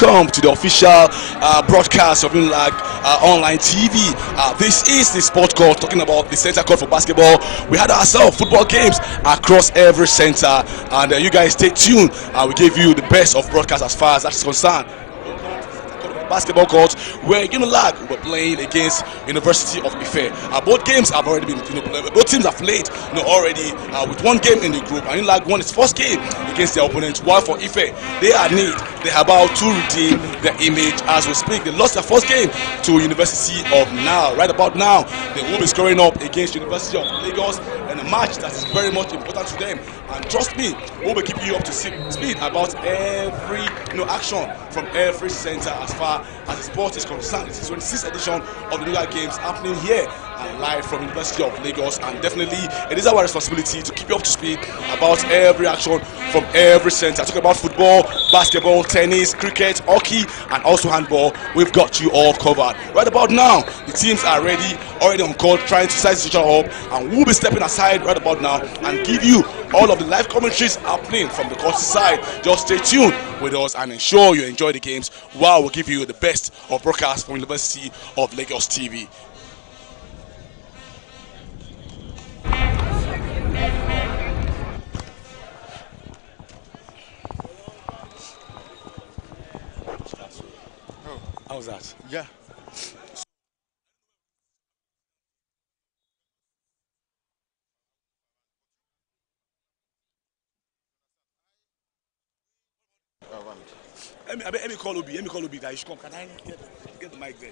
welcome to the official broadcast of Unilag online TV. This is the sport court talking about the center court for basketball. We had ourselves football games across every center, and you guys stay tuned. We gave you the best of broadcast as far as that is concerned. Basketball court where Unilag were playing against University of Ife. Both games have already been, both teams have played, already with one game in the group. And Unilag won its first game against their opponent. While for Ife, they are about to redeem their image as we speak. They lost their first game to University of Now. Right about now, they will be scoring up against University of Lagos in a match that is very much important to them. And trust me, we'll be keeping you up to speed about every action from every center as far as the sport is concerned. This is 26th edition of the Nuga Games happening here and live from University of Lagos, and definitely it is our responsibility to keep you up to speed about every action from every center. Talking about football, basketball, tennis, cricket, hockey, and also handball. We've got you all covered. Right about now, the teams are already on court, trying to size each other up, and we'll be stepping aside right about now and give you all of the live commentaries happening from the court side. Just stay tuned with us and ensure you enjoy the games while we give you the best of broadcast from University of Lagos TV. How's that? Yeah. Let me call Obi. Let me call Obi. That you should come. Can I get the mic there?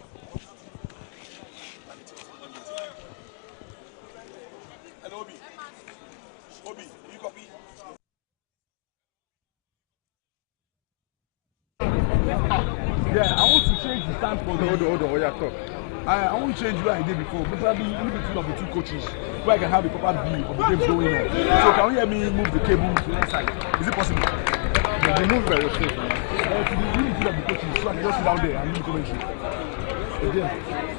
Hello, Obi. Obi, you copy? Yeah, I want to change the stand for the hold on, yeah, talk. I want to change what I did before, probably in between of the two coaches, where I can have a proper view of the games going on. So can you hear me move the cable to the other side? Is it possible? Yeah, you move by yourself. To the unity of the coaches, so I can just sit down there and do the commentary. Again,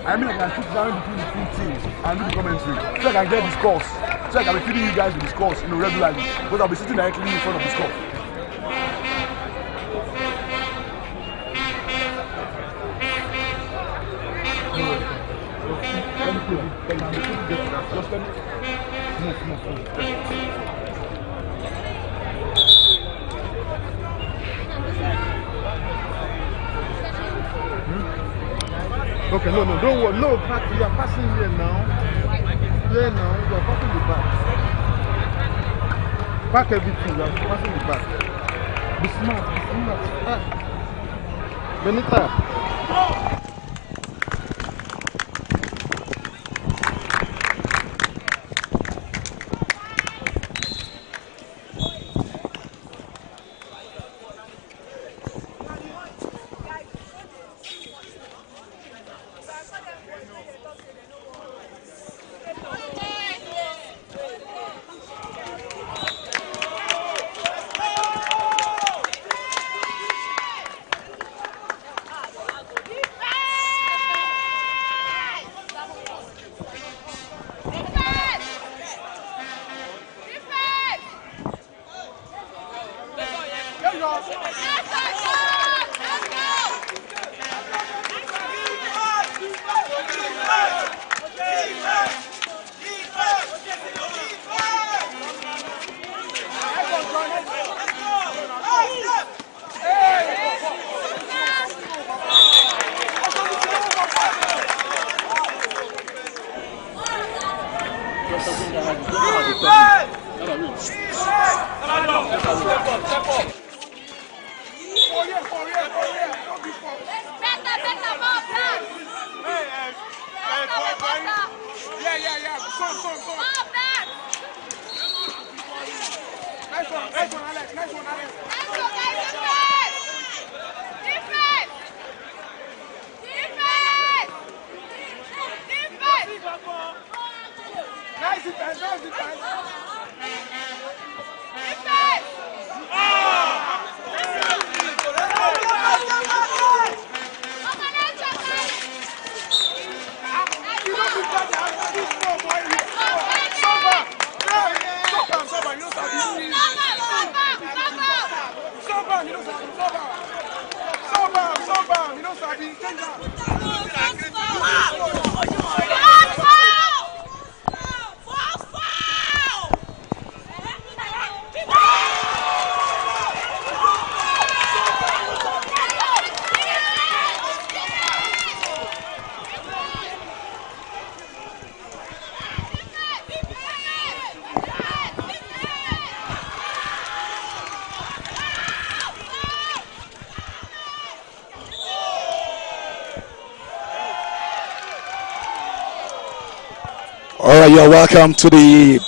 I mean I can sit down between the two teams and do the commentary, so I can get the scores, so I can be feeding you guys with the scores, regularly, because I'll be sitting directly in front of the score. Just let me move. Okay, no, don't worry. No, you are passing here now. Here now, you are passing the back. Pack everything, you are passing the back. Be smart, be smart. Benita. All right, you're welcome to the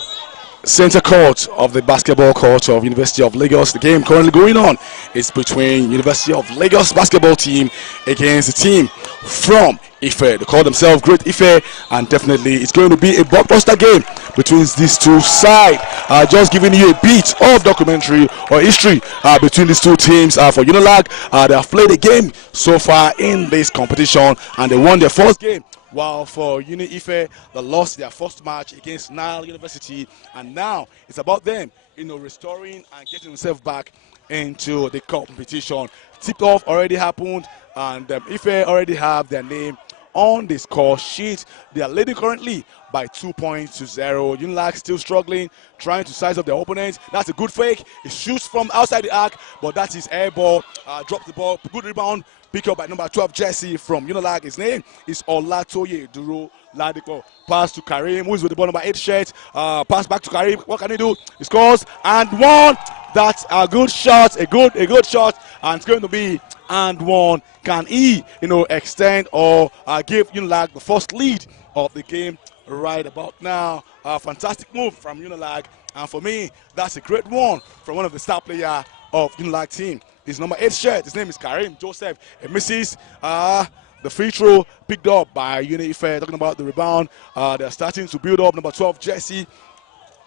center court of the basketball court of University of Lagos. The game currently going on is between University of Lagos basketball team against the team from Ife. They call themselves Great Ife, and definitely it's going to be a blockbuster game between these two sides. Just giving you a bit of documentary or history between these two teams. For Unilag, they have played a game so far in this competition, and they won their first game. While for Uni Ife, they lost their first match against Nile University, and now it's about them, restoring and getting themselves back into the competition. Tip-off already happened, and Ife already have their name on the score sheet. They are leading currently by 2 points to 0. Unilag still struggling, trying to size up their opponents. That's a good fake. He shoots from outside the arc, but that is air ball. Drop the ball. Good rebound. Pick up by number 12, Jesse from Unilag. His name is Olatoye Duro Ladipo. Pass to Karim, who is with the ball, number 8 shirt. Pass back to Karim. What can he do? He scores and one. That's a good shot, a good shot, and it's going to be and one. Can he, extend or give Unilag the first lead of the game right about now? A fantastic move from Unilag, and for me, that's a great one from one of the star players of Unilag team. His number 8 shirt, his name is Karim Joseph. It misses the free throw picked up by Uni Ife. Talking about the rebound, they're starting to build up. Number 12, Jesse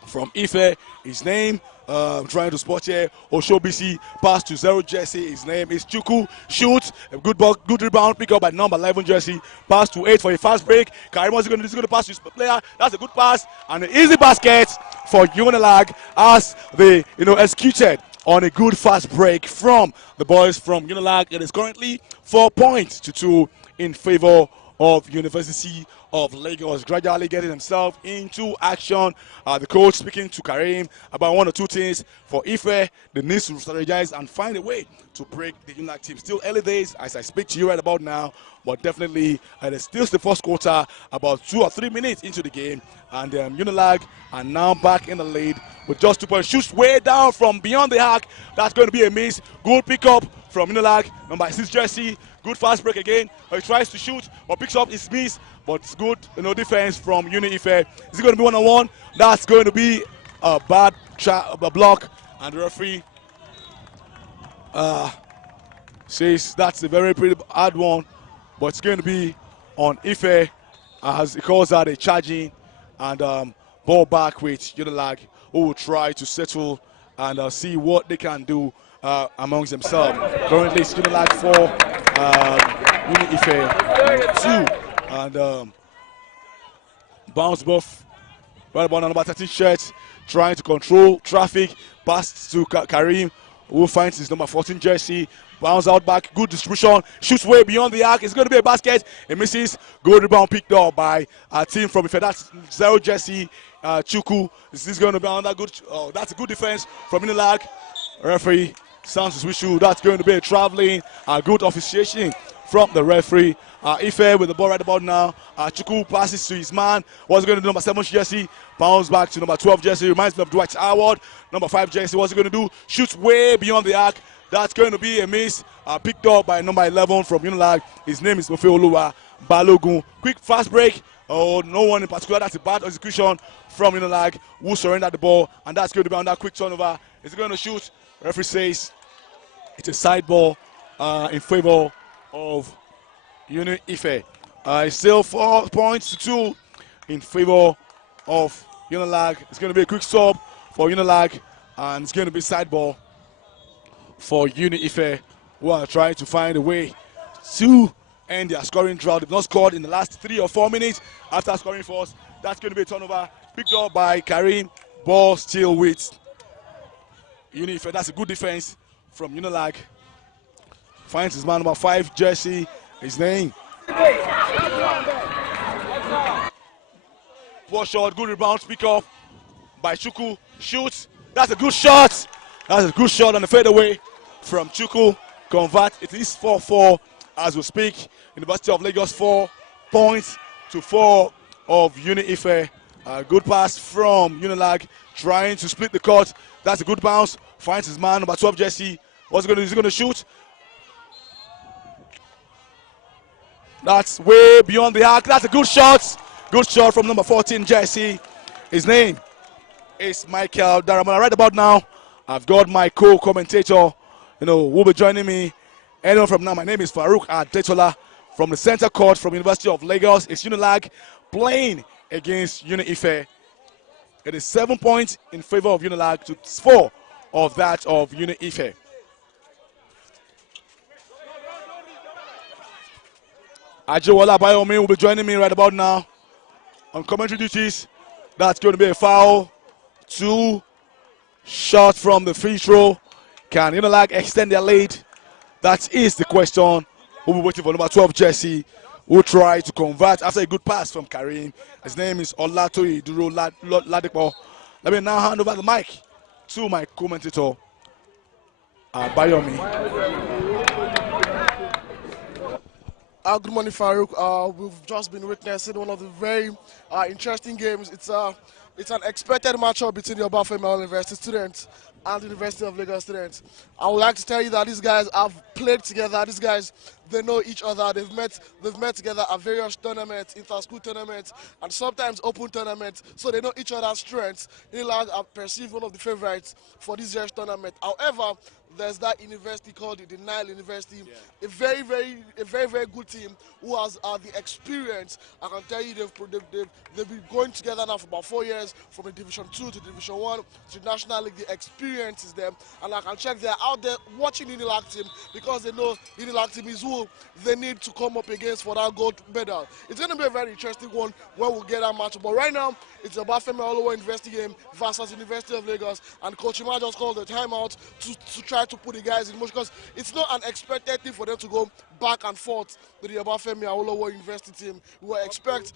from Ife. His name, trying to spot here. Oshobisi, pass to 0 Jesse. His name is Chuku. Shoots, a good ball, good rebound, pick up by number 11 Jesse. Pass to 8 for a fast break. Karim is going to pass to his player. That's a good pass and an easy basket for Unilag as they, executed on a good fast break from the boys from Unilag. It is currently 4 points to 2 in favor of University of Lagos, gradually getting himself into action. The coach speaking to Karim about 1 or 2 things for Ife. They need to strategize and find a way to break the Unilag team. Still early days as I speak to you right about now, but definitely it is still the first quarter, about 2 or 3 minutes into the game, and Unilag are now back in the lead with just 2 points. Shoots way down from beyond the arc. That's going to be a miss. Good pickup from Unilag. Number 6 Jesse. Good fast break again. He tries to shoot, but picks up his miss. But it's good, defense from Uni Ife. Is it going to be 1-on-1? That's going to be a bad block, and the referee says that's a very pretty hard one, but it's going to be on Ife as he calls out a charging, and ball back with Unilag, who will try to settle and see what they can do amongst themselves. Currently, it's Unilag 4, Uni Ife 2. And bounce buff right about number 13 shirt, trying to control traffic. Pass to Karim, who finds his number 14 jersey. Bounce out back, good distribution, shoots way beyond the arc. It's going to be a basket. It misses. Good rebound picked up by a team from Ife. That's 0 jersey. Chuku. This is going to be another good. That's a good defense from Unilag. Referee sounds his whistle. That's going to be a traveling. Good officiation from the referee. Ife with the ball right about now. Chuku passes to his man. What's going to do? Number 7 jersey. Bounce back to number 12 jersey. Reminds me of Dwight Howard. Number 5 jersey. What's he going to do? Shoots way beyond the arc. That's going to be a miss. Picked up by number 11 from Unilag. His name is Mofeoluwa Balogun. Quick fast break. Oh, no one in particular. That's a bad execution from Unilag, who surrendered the ball. And that's going to be on that quick turnover. Is he going to shoot? Referee says it's a side ball in favor of Uni Ife. It's still 4 points to 2 in favor of Unilag. It's going to be a quick sub for Unilag, and it's going to be side ball for Uni Ife, who are trying to find a way to end their scoring drought. They've not scored in the last 3 or 4 minutes after scoring first. That's going to be a turnover picked up by Karim. Ball still with Uni Ife. That's a good defense from Unilag. Finds his man number 5 jersey, His name. Poor shot, good rebound, pick off by Chuku. Shoots. That's a good shot. That's a good shot on the fadeaway from Chuku. Convert. It is 4-4 as we speak. University of Lagos 4 points to 4 of Uni Ife. Good pass from Unilag, trying to split the court. That's a good bounce. Finds his man, number 12 Jesse. What's he going to do? Is he going to shoot? That's way beyond the arc. That's a good shot. Good shot from number 14 Jesse. His name is Michael Daramana. Right about now, I've got my co-commentator, who will be joining me. Anyone from now, my name is Farouk Adetola from the center court from University of Lagos. It's Unilag playing against Uni Ife. It is 7 points in favor of Unilag to 4 of that of Uni Ife. Ajiwala Bayomi will be joining me right about now on commentary duties. That's going to be a foul. 2 shots from the free throw. Can Unilag extend their lead? That is the question. We'll be waiting for number 12 Jesse, who will try to convert after a good pass from Karim. His name is Olatoyi Duro Ladipo. Let me now hand over the mic to my commentator, Bayomi. Good morning, Farouk. We've just been witnessing one of the very interesting games. It's an expected matchup between the Obafemi University students and the University of Lagos students. I would like to tell you that these guys have played together. These guys, they know each other. They've met together at various tournaments, inter-school tournaments, and sometimes open tournaments. So they know each other's strengths. Unilag are perceived one of the favorites for this year's tournament. However, there's that university called the Nile University, a very good team who has the experience. I can tell you they've been going together now for about 4 years, from the Division 2 to Division 1 to the National League. The experience is them, and I can check they're out there watching Unilag team because they know Unilag team is who they need to come up against for that gold medal. It's going to be a very interesting one when we'll get that match. But right now, it's about Femi Olowo University game versus University of Lagos, and Coach Ima just called the timeout to try to put the guys in motion because it's not an expected thing for them to go back and forth with the Obafemi Awolowo University team. You'd expect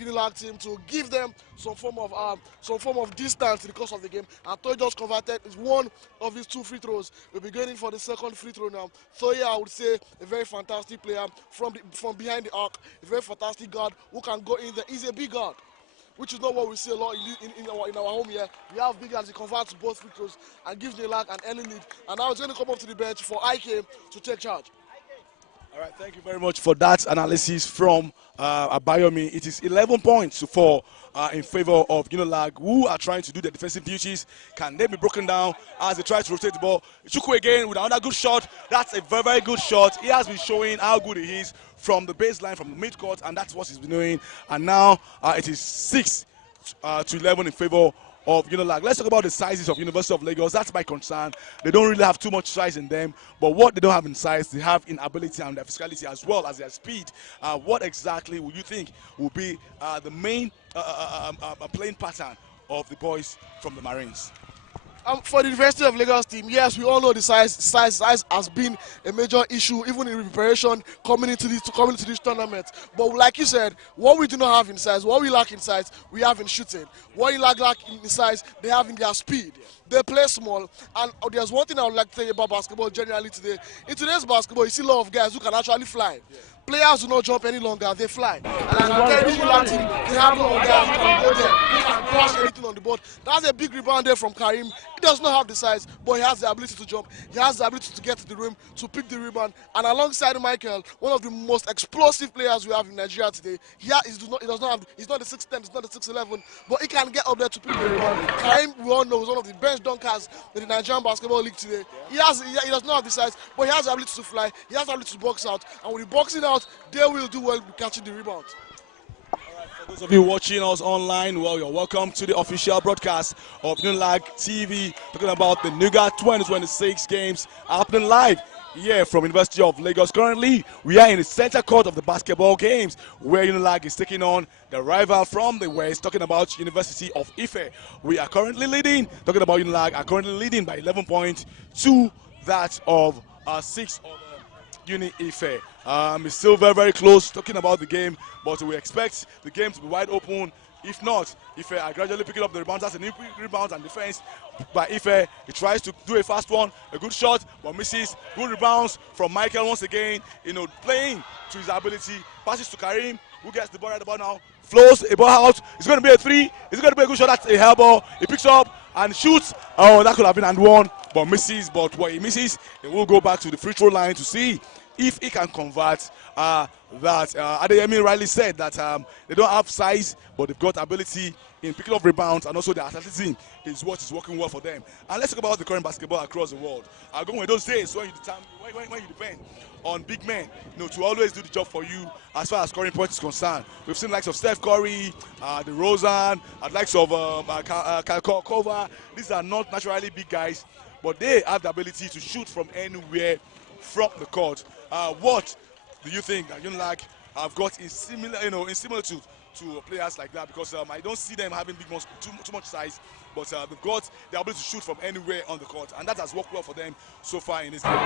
Unilag team to give them some form of distance in the course of the game. And Toye just converted is one of his 2 free throws. We'll be going in for the second free throw now. Toye, I would say, a very fantastic player from behind the arc, a very fantastic guard who can go in there. He's a big guard, which is not what we see a lot in our home here. We have big guys who convert to both free throws and gives Unilag an early lead. And now it's going to come up to the bench for IK to take charge. All right, thank you very much for that analysis from Abayomi. It is 11 points to 4 in favor of Unilag, who are trying to do their defensive duties. Can they be broken down as they try to rotate the ball? Chuku again with another good shot. That's a very good shot. He has been showing how good he is from the baseline, from the midcourt, and that's what he's been doing. And now it is 6 to 11 in favor of Unilag. Let's talk about the sizes of University of Lagos. That's my concern. They don't really have too much size in them, but what they don't have in size, they have in ability and their physicality as well as their speed. What exactly would you think will be the main playing pattern of the boys from the Marines? For the University of Lagos team, yes, we all know the size has been a major issue, even in preparation coming into this tournament. But like you said, what we do not have in size, what we lack in size, we have in shooting. What you lack in size, they have in their speed. They play small, and there's one thing I would like to tell you about basketball generally today. In today's basketball, you see a lot of guys who can actually fly. Players do not jump any longer, they fly. And I can tell you, Unilag team, they have no guys who can go there, who can crush anything on the board. That's a big rebound there from Karim. He does not have the size, but he has the ability to jump. He has the ability to get to the rim, to pick the rebound. And alongside Michael, one of the most explosive players we have in Nigeria today, he's not the 6'10", he's not the 6'11", but he can get up there to pick the rebound. Karim, we all know, is one of the best dunkers in the Nigerian Basketball League today. He does not have the size, but he has the ability to fly, he has the ability to box out, and with the boxing out, they will do well with catching the rebound. For those of you watching us online, well, you're welcome to the official broadcast of Unilag TV, talking about the Nuga 2026 games happening live here from University of Lagos. Currently, we are in the center court of the basketball games, where Unilag is taking on the rival from the west, talking about University of Ife. We are currently leading, talking about Unilag, are currently leading by 11 points to that of 6 of Uni Ife. It's still very, very close talking about the game, but we expect the game to be wide open. If not, Ife are gradually picking up the rebounds. That's an rebounds and defense by Ife. He tries to do a fast one, a good shot, but misses. Good rebounds from Michael once again, playing to his ability. Passes to Karim, who gets the ball right about now. Flows a ball out. It's going to be a three. It's going to be a good shot at a hell ball. He picks up and shoots. Oh, that could have been and one, but misses. But what he misses, he will go back to the free throw line to see if he can convert Adeyemi rightly said that they don't have size, but they've got ability in picking up rebounds, and also their athleticism is what is working well for them. And let's talk about the current basketball across the world. Going with those days when you depend on big men, to always do the job for you as far as scoring points is concerned. We've seen the likes of Steph Curry, DeRozan, the likes of Kyle Korver. These are not naturally big guys, but they have the ability to shoot from anywhere from the court. What do you think that Unilag have got in similitude to players like that? Because I don't see them having too much size, but they've got the ability to shoot from anywhere on the court, and that has worked well for them so far in this game.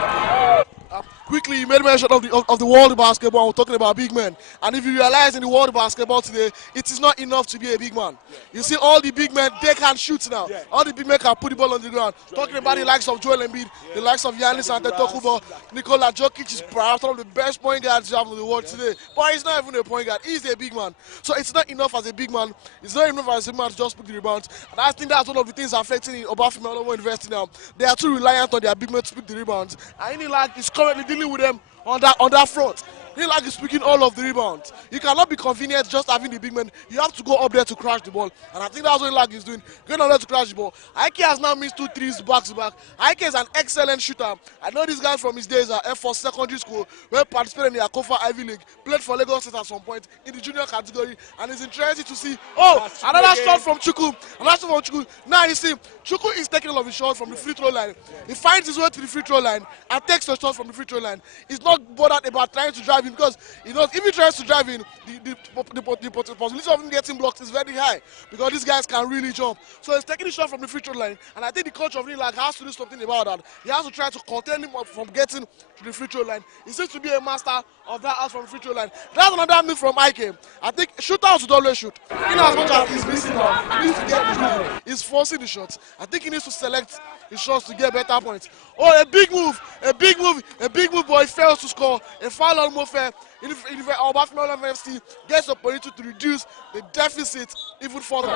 Quickly, you made mention of the world of basketball. We're talking about big men, and if you realize in the world of basketball today, it is not enough to be a big man. You see, all the big men, they can shoot now. Yeah. All the big men can put the ball on the ground. Talking about the likes of Joel Embiid, the likes of Giannis Antetokounmpo, Nikola Jokic is perhaps one of the best point guards you have in the world today. But he's not even a point guard. He's a big man. So it's not enough as a big man. It's not enough as a big man to just pick the rebounds. And I think that's one of the things affecting Obafemi Awolowo University now. They are too reliant on their big men to pick the rebounds. And Unilag is currently dealing with them on that front. Unilag is picking all of the rebounds. You cannot be convenient just having the big men. You have to go up there to crash the ball. And I think that's what Unilag is doing. Going up there to crash the ball. Ike has now missed 2 threes back to back. Ike is an excellent shooter. I know this guy from his days at Air Force Secondary School, where participated in the Akofa Ivy League, played for Lagos State at some point in the junior category, and it's interesting to see. Oh, another shot from Chukwu. Another shot from Chukwu. Now you see, Chukwu is taking all of his shots from the free throw line. He finds his way to the free throw line and takes the shot from the free throw line. He's not bothered about trying to drive in, because if he tries to drive in, the possibility of him getting blocked is very high, because these guys can really jump. So he's taking the shot from the free throw line, and I think the coach of Unilag has to do something about that. He has to try to contain him from getting to the free throw line. He seems to be a master of that out from the free throw line. That's another move from Ike. I think shooters should always shoot. In as much as he's missing out, he needs to get the shot. He's forcing the shots. I think he needs to select his shots to get better points. Oh, a big move, but he fails to score. A foul on Mofe. Obafemi Awolowo University gets the opportunity to reduce the deficit even further.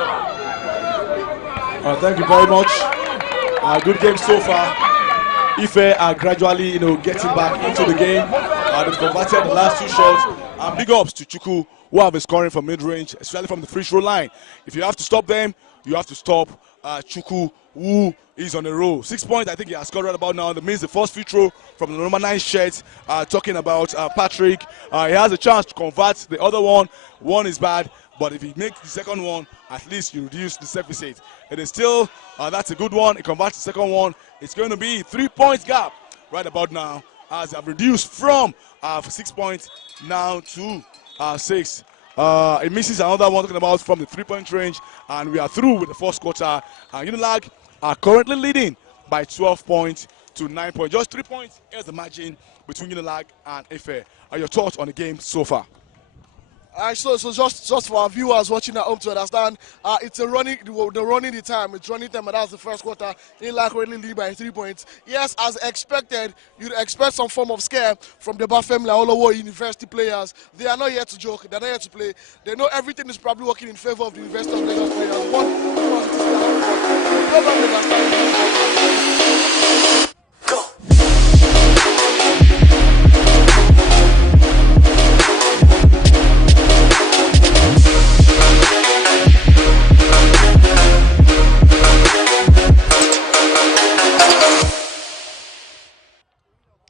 Thank you very much. Good game so far. Ife are gradually, getting back into the game. They've converted the last 2 shots. And big ups to Chukwu, who have been scoring from mid-range, especially from the free throw line. If you have to stop them, you have to stop Chukwu, who is on a roll. 6 points, I think he has scored right about now. That means the first free throw from the number 9 shirt. Talking about Patrick, he has a chance to convert the other one. One is bad, but if he makes the second one, at least you reduce the deficit. It is still, that's a good one. He converts the second one. It's going to be 3 points gap right about now, as I've reduced from 6 points now to 6. It misses another one, talking about from the 3-point range, and we are through with the first quarter. Unilag are currently leading by 12 points to 9 points. Just 3 points. Here's the margin between Unilag and Ife. Your thoughts on the game so far? So just for our viewers watching at home to understand, it's they're running the time. It's running time, and that's the first quarter. Unilag currently lead by 3 points. Yes, as expected, you'd expect some form of scare from the Obafemi Awolowo University players. They are not here to joke. They're not here to play. They know everything is probably working in favor of the University of Lagos players.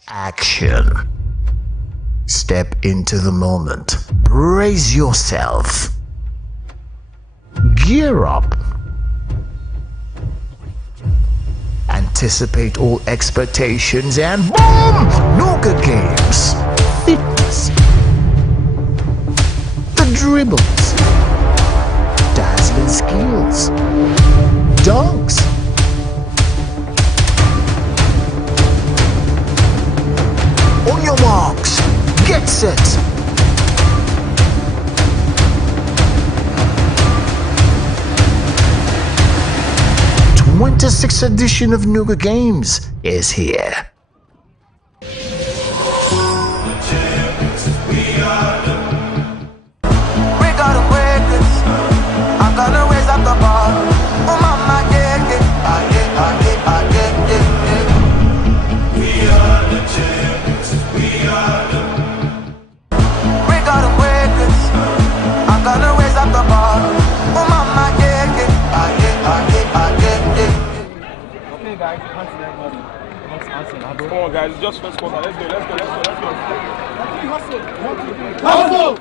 Action. Step into the moment. Brace yourself. Gear up. Anticipate all expectations and boom! Nuga games. Fitness. The dribbles. Dazzling skills. Dunks. On your marks, get this edition of Nuga Games is here. Come on, guys, it's just first quarter. Let's go. Hustle!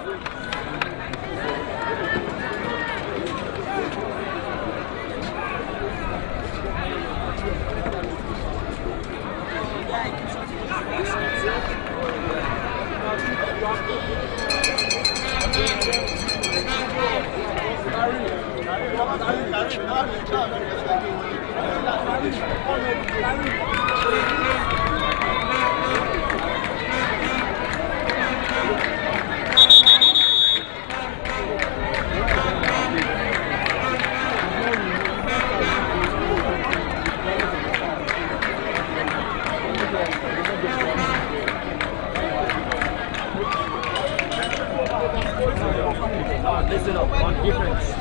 Listen up, one difference.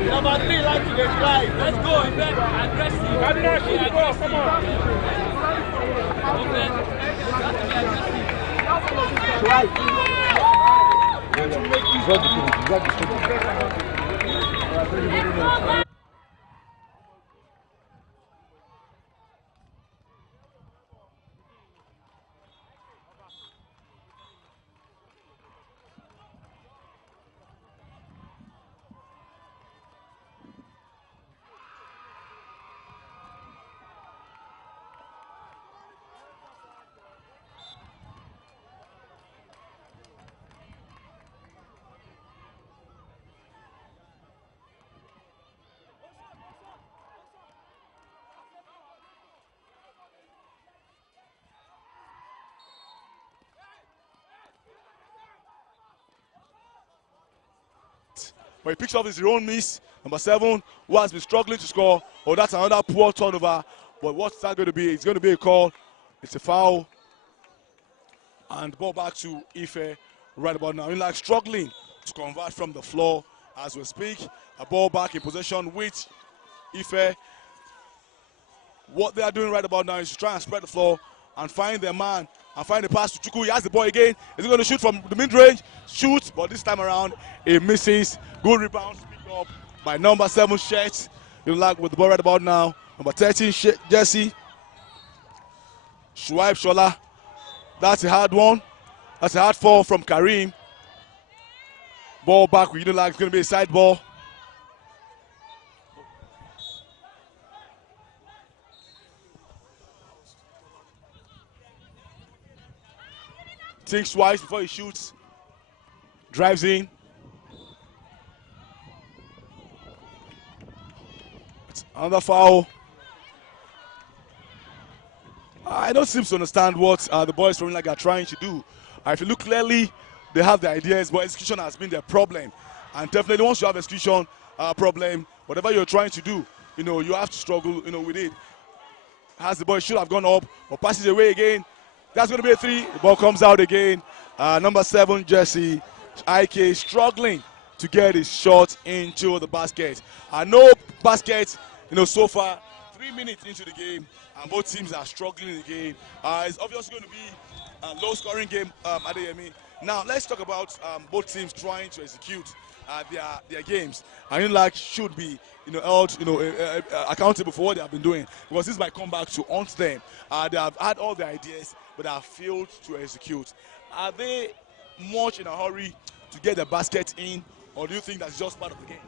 Number 3, like to get right. Let's go, aggressive. Come on. But he picks up his own miss. Number 7, who has been struggling to score. Oh, that's another poor turnover. But what's that going to be? It's going to be a call. It's a foul. And ball back to Ife right about now. Unilag struggling to convert from the floor as we speak. A ball back in possession with Ife. What they are doing right about now is to try and spread the floor and find their man and find the pass to Chuku. He has the ball again. Is he going to shoot from the mid-range? Shoot, but this time around, it misses. Good rebound picked up by number 7, Shet. Unilag with the ball right about now. Number 13, Jesse. Shuaib Shola. That's a hard one. That's a hard fall from Kareem. Ball back with Unilag. It's going to be a side ball. Thinks twice before he shoots. Drives in. It's another foul. I don't seem to understand what the boys from Unilag are trying to do. If you look clearly, they have the ideas, but execution has been their problem. And definitely once you have execution problem, whatever you're trying to do, you have to struggle, with it. As the boy should have gone up, but passes away again. That's going to be a 3. The ball comes out again. Number 7, Jesse IK, struggling to get his shot into the basket. No basket, so far. 3 minutes into the game, and both teams are struggling in the game. It's obviously going to be a low-scoring game, Adeyemi. Now, let's talk about both teams trying to execute their games. And Unilag should be held accountable for what they have been doing, because this might come back to haunt them. They have had all the ideas, but they have failed to execute. Are they much in a hurry to get the basket in, or do you think that's just part of the game?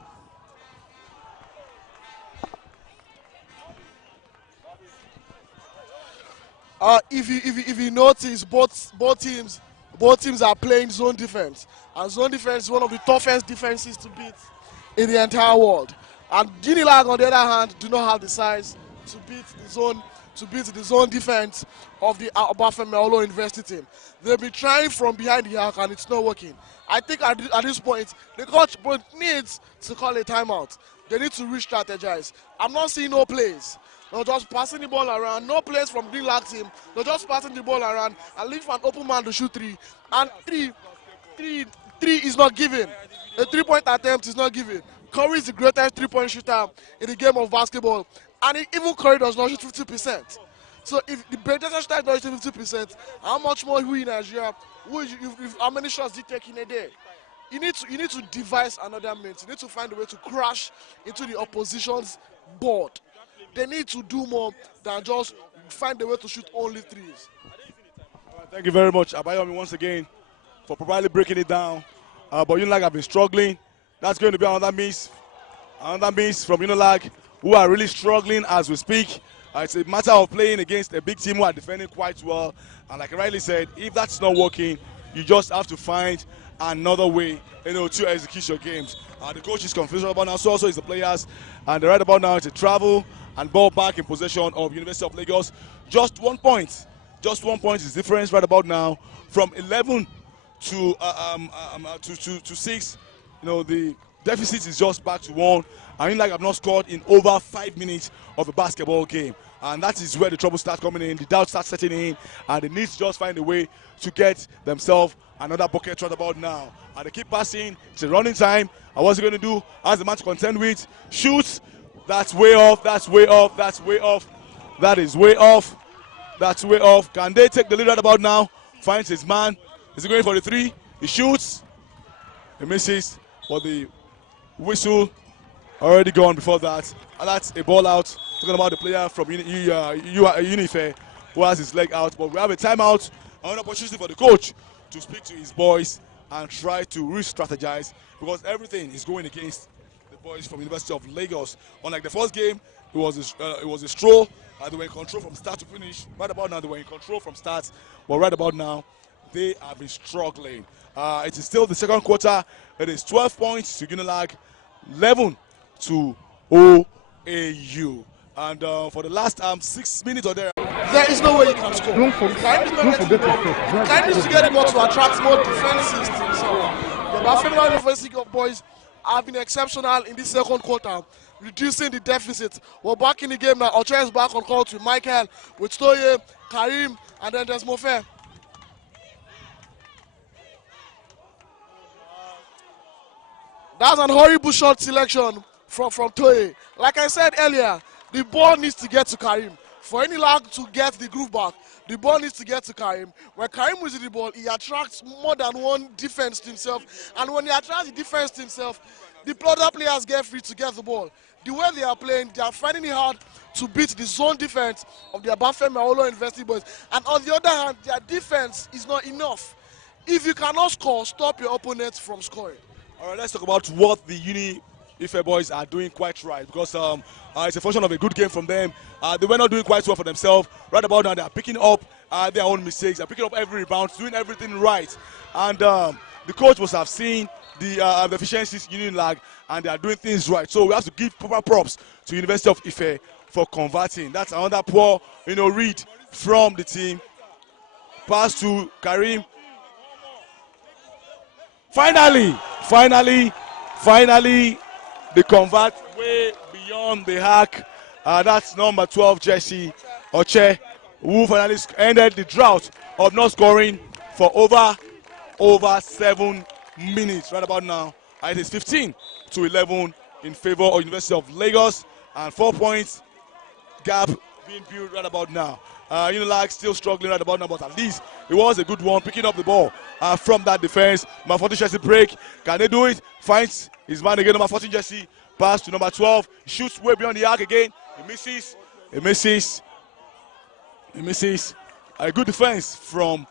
If you notice, both teams are playing zone defense, and zone defense is one of the toughest defenses to beat in the entire world. And Unilag, on the other hand, do not have the size to beat the zone defense of the Obafemi Awolowo University team. They've been trying from behind the arc and it's not working. I think at this point, the coach needs to call a timeout. They need to re-strategize. I'm not seeing no plays. They're just passing the ball around. No plays from the Unilag team. They're just passing the ball around and leave for an open man to shoot three. And three is not given. A three-point attempt is not given. Curry is the greatest three-point shooter in the game of basketball. And even Curry does not shoot 50%. So if the greatest shooter does not shoot 50%, how much more we in Nigeria? How many shots do you take in a day? You need to devise another means. You need to find a way to crash into the opposition's board. They need to do more than just find a way to shoot only threes. Thank you very much, Abayomi, once again, for properly breaking it down. But Unilag have been struggling. That's going to be another miss from Unilag, who are really struggling as we speak. It's a matter of playing against a big team who are defending quite well. And like I rightly said, if that's not working, you just have to find another way, to execute your games. The coach is confused right about now, so also is the players. And right about now, it's a travel and ball back in possession of University of Lagos. Just 1 point. Just 1 point is difference right about now from 11 to 6. The deficit is just back to 1. And Unilag have not scored in over 5 minutes of a basketball game. And that is where the trouble starts coming in, the doubt starts setting in, and they need to just find a way to get themselves another bucket right about now. And they keep passing, it's a running time, and what's he going to do? As the man to contend with, shoots, that's way off, that's way off, that's way off, that is way off, that's way off. Can they take the lead right about now? Finds his man, is he going for the three? He shoots, he misses, but the whistle already gone before that, and that's a ball out. Talking about the player from Unife who has his leg out, but we have a timeout, an opportunity for the coach to speak to his boys and try to re-strategize, because everything is going against the boys from University of Lagos. Unlike the first game, it was a stroll. They were in control from start to finish. Right about now, they were in control from start, but right about now, they have been struggling. It is still the second quarter. It is 12 points to Unilag, 11 to OAU. And for the last 6 minutes or there is no way you can score. Don't forget yourself. Kind needs to get more to attract more defenses to himself. The Bafema University boys have been exceptional in this second quarter, reducing the deficit. We're back in the game now. Oche is back on court with Michael, with Stoye, Karim, and then there's Mofe. That's an horrible shot selection from Toye. Like I said earlier, the ball needs to get to Karim. For Unilag to get the groove back, the ball needs to get to Karim. When Karim is with the ball, he attracts more than one defense to himself. And when he attracts the defense to himself, the other players get free to get the ball. The way they are playing, they are finding it hard to beat the zone defense of the Obafemi Awolowo University boys. And on the other hand, their defense is not enough. If you cannot score, stop your opponents from scoring. All right, let's talk about what the Ife boys are doing quite right, because it's a function of a good game from them. They were not doing quite well for themselves. Right about now, they are picking up their own mistakes. They're picking up every rebound, doing everything right. And the coach must have seen the deficiencies in Unilag, and they are doing things right. So we have to give proper props to University of Ife for converting. That's another poor, read from the team. Pass to Karim. Finally, they convert way beyond the hack. That's number 12 jersey, Oche, who finally ended the drought of not scoring for over 7 minutes right about now. It is 15 to 11 in favor of University of Lagos, and 4 points gap being built right about now. Unilag still struggling right about now, but at least it was a good one, picking up the ball from that defense. Number 14 jersey break. Can they do it? Finds his man again, number 14 jersey. Pass to number 12. Shoots way beyond the arc again. He misses. A good defense from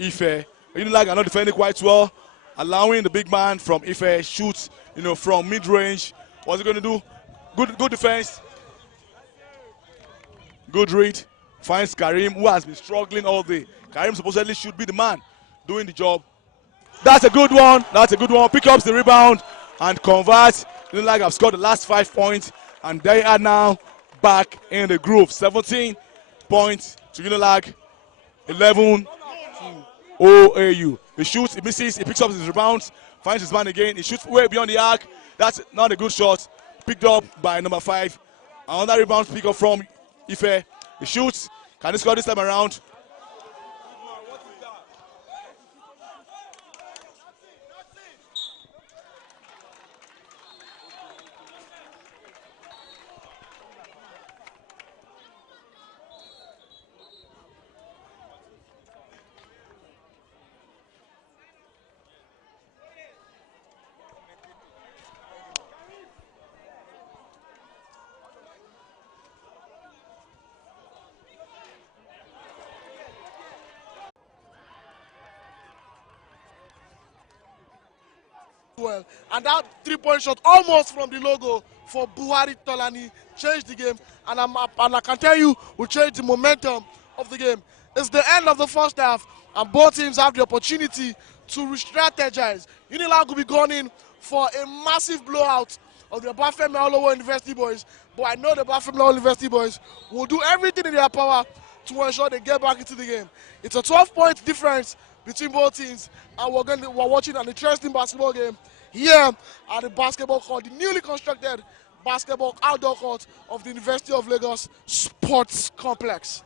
Ife. Unilag are not defending quite well, allowing the big man from Ife shoots, from mid-range. What's he going to do? Good defense. Good read finds Karim, who has been struggling all day. Karim supposedly should be the man doing the job. That's a good one. That's a good one. Pick up the rebound and converts. Unilag have scored the last 5 points, and they are now back in the groove. 17 points to Unilag, 11 to OAU. He shoots, he misses, he picks up his rebounds, finds his man again. He shoots way beyond the arc. That's not a good shot. Picked up by number 5. Another rebound pick up from Ife. He shoots. Can he score this time around? Well, and that 3-point shot almost from the logo for Buhari Tolani changed the game, and I can tell you will change the momentum of the game. It's the end of the first half, and both teams have the opportunity to re-strategize. Unilag will be going in for a massive blowout of the Obafemi Awolowo University boys, but I know the Obafemi Awolowo University boys will do everything in their power to ensure they get back into the game. It's a 12-point difference between both teams, and we're watching an interesting basketball game here at the basketball court, the newly constructed basketball outdoor court of the University of Lagos Sports Complex.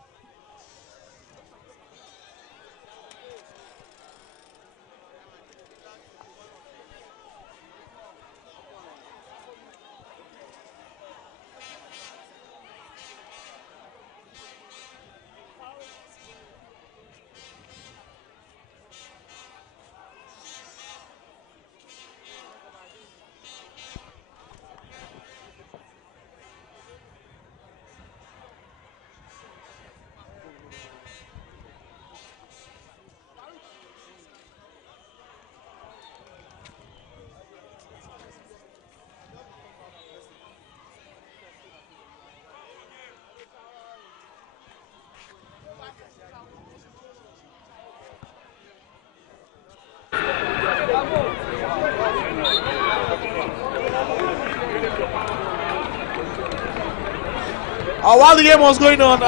While the game was going on,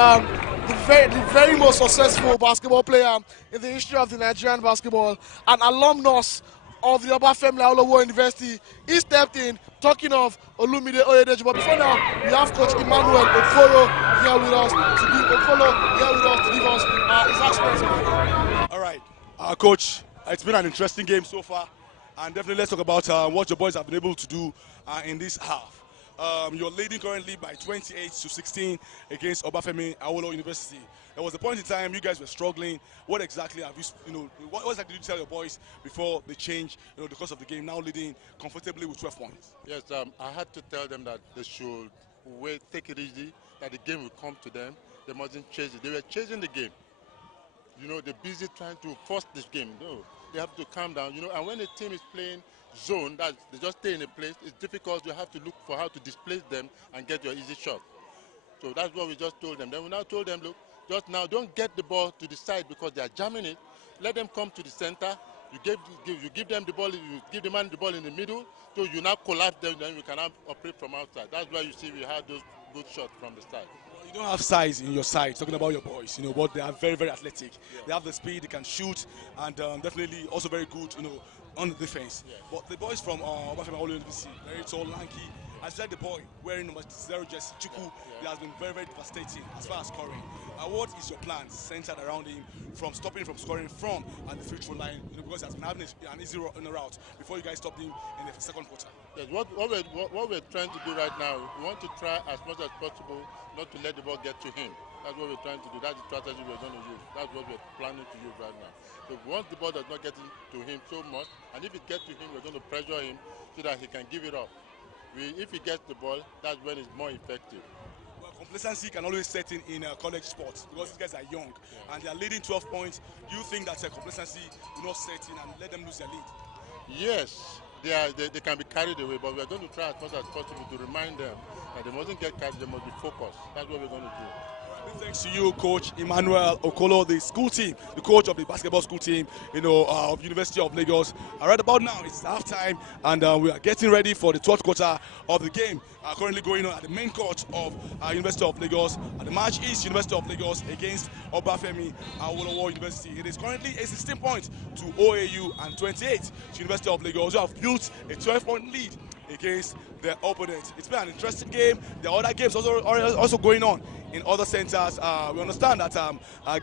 the very most successful basketball player in the history of the Nigerian basketball, an alumnus of the Obafemi Awolowo University, he stepped in, talking of Olumide Oyedeji. But before now, we have Coach Emmanuel Okoro here with us to give us his aspects of the game. All right, Coach, it's been an interesting game so far, and definitely let's talk about what your boys have been able to do in this half. You're leading currently by 28-16 against Obafemi Awolowo University. There was a point in time you guys were struggling. What exactly have what exactly did you tell your boys before the change, the course of the game, now leading comfortably with 12 points? Yes, I had to tell them that they should take it easy, that the game will come to them. They mustn't chase it. They were chasing the game. They're busy trying to force this game. No, they have to calm down. And when a team is playing zone, that they just stay in a place, it's difficult. You have to look for how to displace them and get your easy shot. So that's what we just told them. Then we now told them, look, just now don't get the ball to the side because they are jamming it. Let them come to the center. You give them the ball. You give the man the ball in the middle. So you now collapse them. Then we can operate from outside. That's why you see we had those good shots from the start. You don't have size in your side, talking about your boys, but they are very, very athletic. Yeah. They have the speed, they can shoot, and definitely also very good, on the defense. Yeah. But the boys from Obafemi Awolowo University, very tall, lanky, as like the boy wearing number 0 jersey, Chuku, he has been very, very devastating as far as scoring. What is your plan centered around him from stopping him from scoring from at the free throw line, because he has been having an easy route before you guys stopped him in the second quarter? Yes, what we're trying to do right now, we want to try as much as possible not to let the ball get to him. That's what we're trying to do. That's the strategy we're going to use. That's what we're planning to use right now. So once the ball does not get to him so much, and if it gets to him, we're going to pressure him so that he can give it up. If he gets the ball, that's when it's more effective. Well, complacency can always set in college sports because these guys are young and they are leading 12 points. Do you think that complacency will not set in and let them lose their lead? Yes, they can be carried away, but we're going to try as much as possible to remind them that they mustn't get carried, they must be focused. That's what we're going to do. Thanks to you, Coach Emmanuel Okolo, the school team, the coach of the basketball school team, of University of Lagos. Right about now, it's halftime, and we are getting ready for the third quarter of the game. Currently going on at the main court of University of Lagos. And the match is University of Lagos against Obafemi Awolowo University. It is currently a 16 points to OAU and 28 to University of Lagos, who have built a 12-point lead against their opponents. It's been an interesting game. There are other games also going on in other centers. We understand that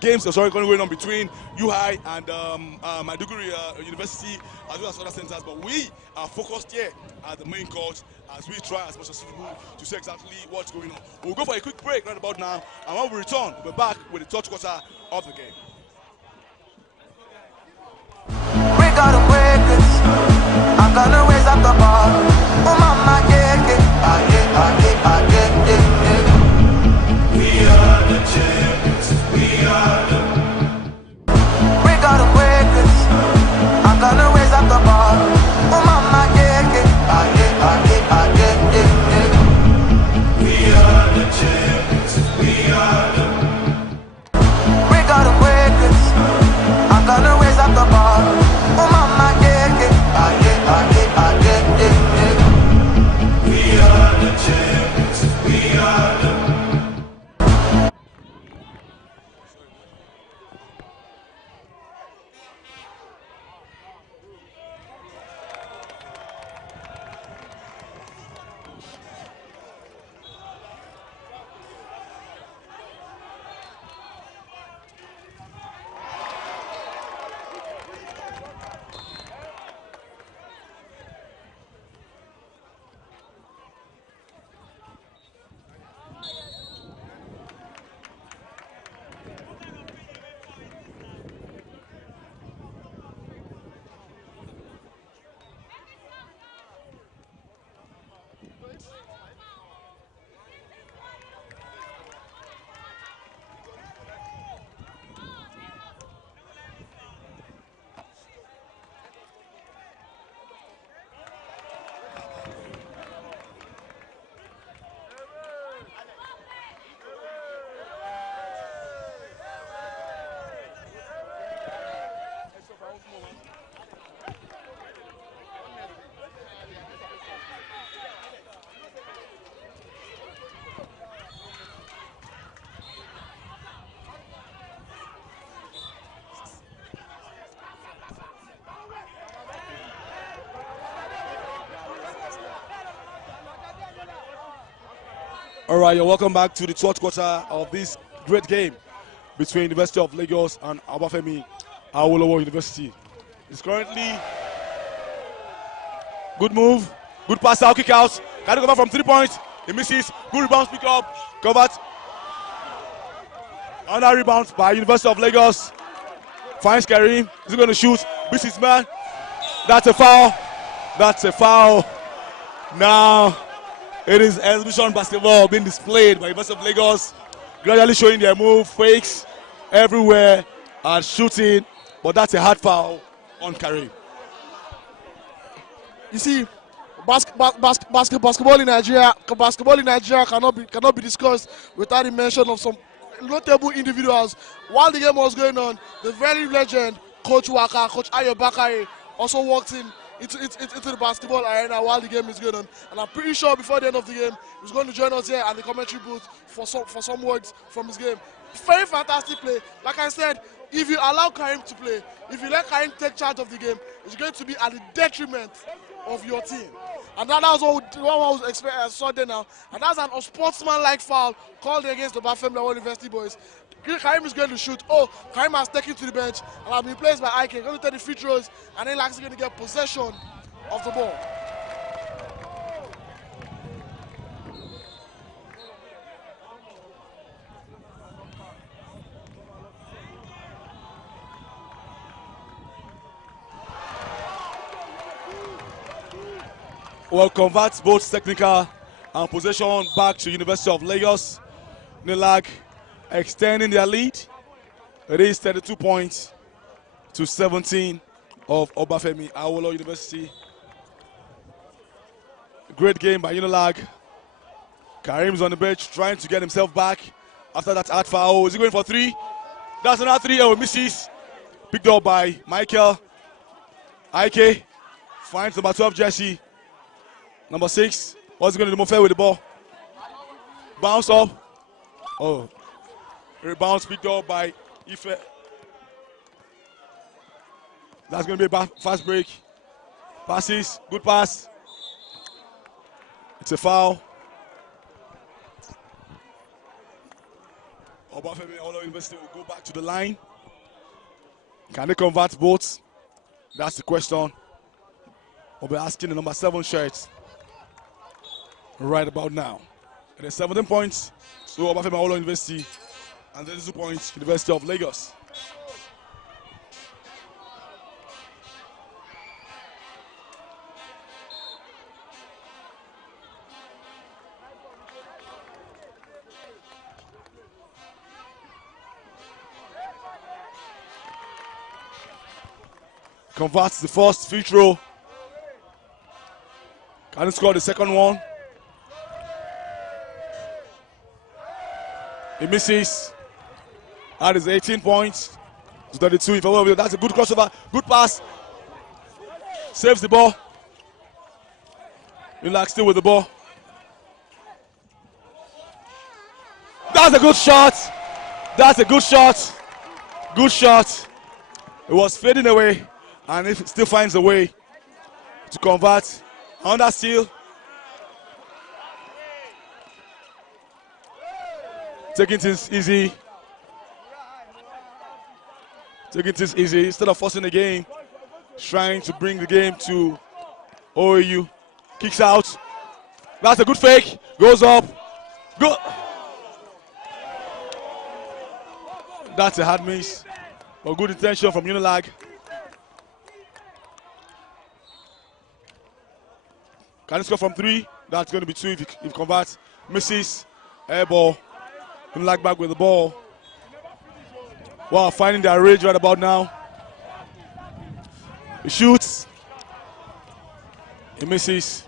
games are already going on between UI and Maiduguri University, as well as other centers. But we are focused here at the main court as we try as much as possible to see exactly what's going on. We'll go for a quick break right about now, and when we return, we'll be back with the third quarter of the game. We gotta break it. I'm gonna raise up the bar. Oh mama, yeah, yeah. We are the champions. We gotta break it. I'm gonna raise up the bar. Oh mama, yeah, yeah. We are the champions. We gotta break it. I'm gonna raise up the bar. Oh mama, yeah, yeah. We are the champions. We are the. All right, you're welcome back to the third quarter of this great game between University of Lagos and Obafemi Awolowo University. It's currently good move, good pass out, kick out. Can you cover from 3 points? He misses. Good rebound, pick up, covered. Another rebound by University of Lagos. Finds Karim. Is he going to shoot? Beats his man. That's a foul. That's a foul. Now it is exhibition basketball being displayed by University of Lagos, gradually showing their move, fakes everywhere and shooting, but that's a hard foul on Karim. You see, basketball in Nigeria cannot be discussed without the mention of some notable individuals. While the game was going on, the very legend Coach Waka, Coach Ayo Bakare, also walked into the basketball arena while the game is going on, and I'm pretty sure before the end of the game he's going to join us here at the commentary booth for some words from his game. Very fantastic play. Like I said, if you allow Karim to play, if you let Karim take charge of the game, it's going to be at the detriment of your team. And that was what I was saw there now. And that's an unsportsmanlike foul called against the Bafem University boys. Karim is going to shoot. Oh, Karim has taken to the bench and has been placed by Ike. Going to take the free throws, and then Lax is going to get possession of the ball. Well, converts both technical and possession back to University of Lagos. Unilag extending their lead. It is 32 points to 17 of Obafemi Awolowo University. Great game by Unilag. Karim's on the bench trying to get himself back After that hard foul, is he going for three? That's another three. Oh, misses. Picked up by Michael. Ike finds number 12 Jesse. Number 6. What's he going to do? Fair with the ball. Bounce up. Oh. Rebounds picked up by Ife. That's going to be a fast break. Passes. Good pass. It's a foul. Obafemi Awolowo University will go back to the line. Can they convert both? That's the question. We'll be asking the number 7 shirt right about now. It is 17 points to Obafemi Awolowo University and 32 points University of Lagos. Converts the first free throw. Can he score the second one? He misses. That is 18 points to 32. If that's a good crossover, good pass. Saves the ball. Unilag still with the ball. That's a good shot. That's a good shot. Good shot. It was fading away. And it still finds a way to convert. Under steal. Taking things easy. Taking things easy. Instead of forcing the game, trying to bring the game to OAU. Kicks out. That's a good fake. Goes up. Go. That's a hard miss. But good intention from Unilag. Can he score from 3? That's going to be 2 if he converts. Misses. Air ball. Unilag back with the ball. Wow, finding their rage right about now. He shoots. He misses.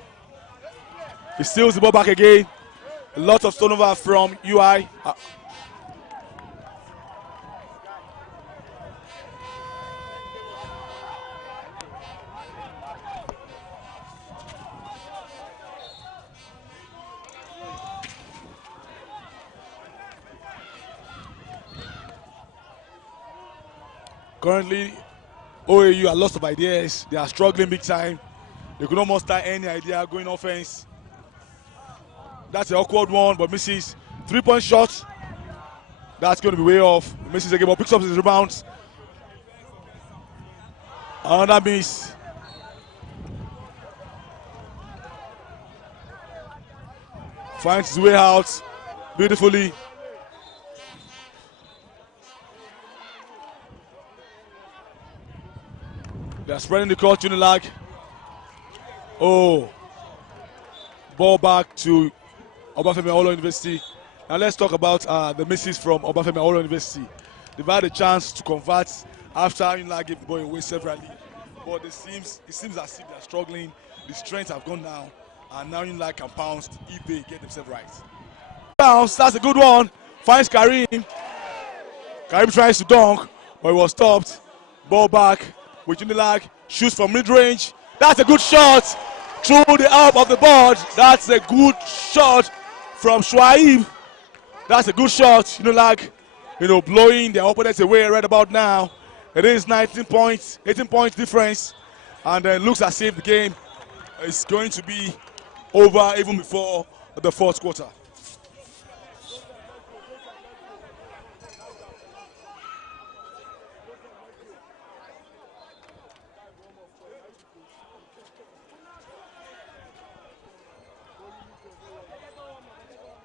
He steals the ball back again. A lot of turnover from UI. Currently, OAU are lost of ideas. They are struggling big time. They could not muster any idea going offense. That's an awkward one, but misses. 3-point shot. That's going to be way off. Misses again, but picks up his rebounds. Another miss. Finds his way out beautifully. They are spreading the court, Unilag. Oh. Ball back to Obafemi Awolowo University. Now let's talk about the misses from Obafemi Awolowo University. They've had a chance to convert after Unilag gave the ball away severally. But it seems as if they're struggling. The strengths have gone down. And now Unilag can pounce if they get themselves right. Bounce, that's a good one. Finds Karim. Karim tries to dunk, but it was stopped. Ball back. With Unilag, shoots from mid-range. That's a good shot through the up of the board. That's a good shot from Shuaib. That's a good shot. Unilag, blowing their opponents away right about now. It is 19 points, 18 points difference. And it looks as if the game is going to be over even before the fourth quarter.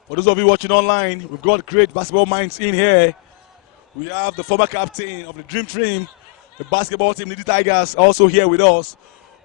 For those of you watching online, we've got great basketball minds in here. We have the former captain of the Dream Team, the basketball team, Lady Tigers, also here with us.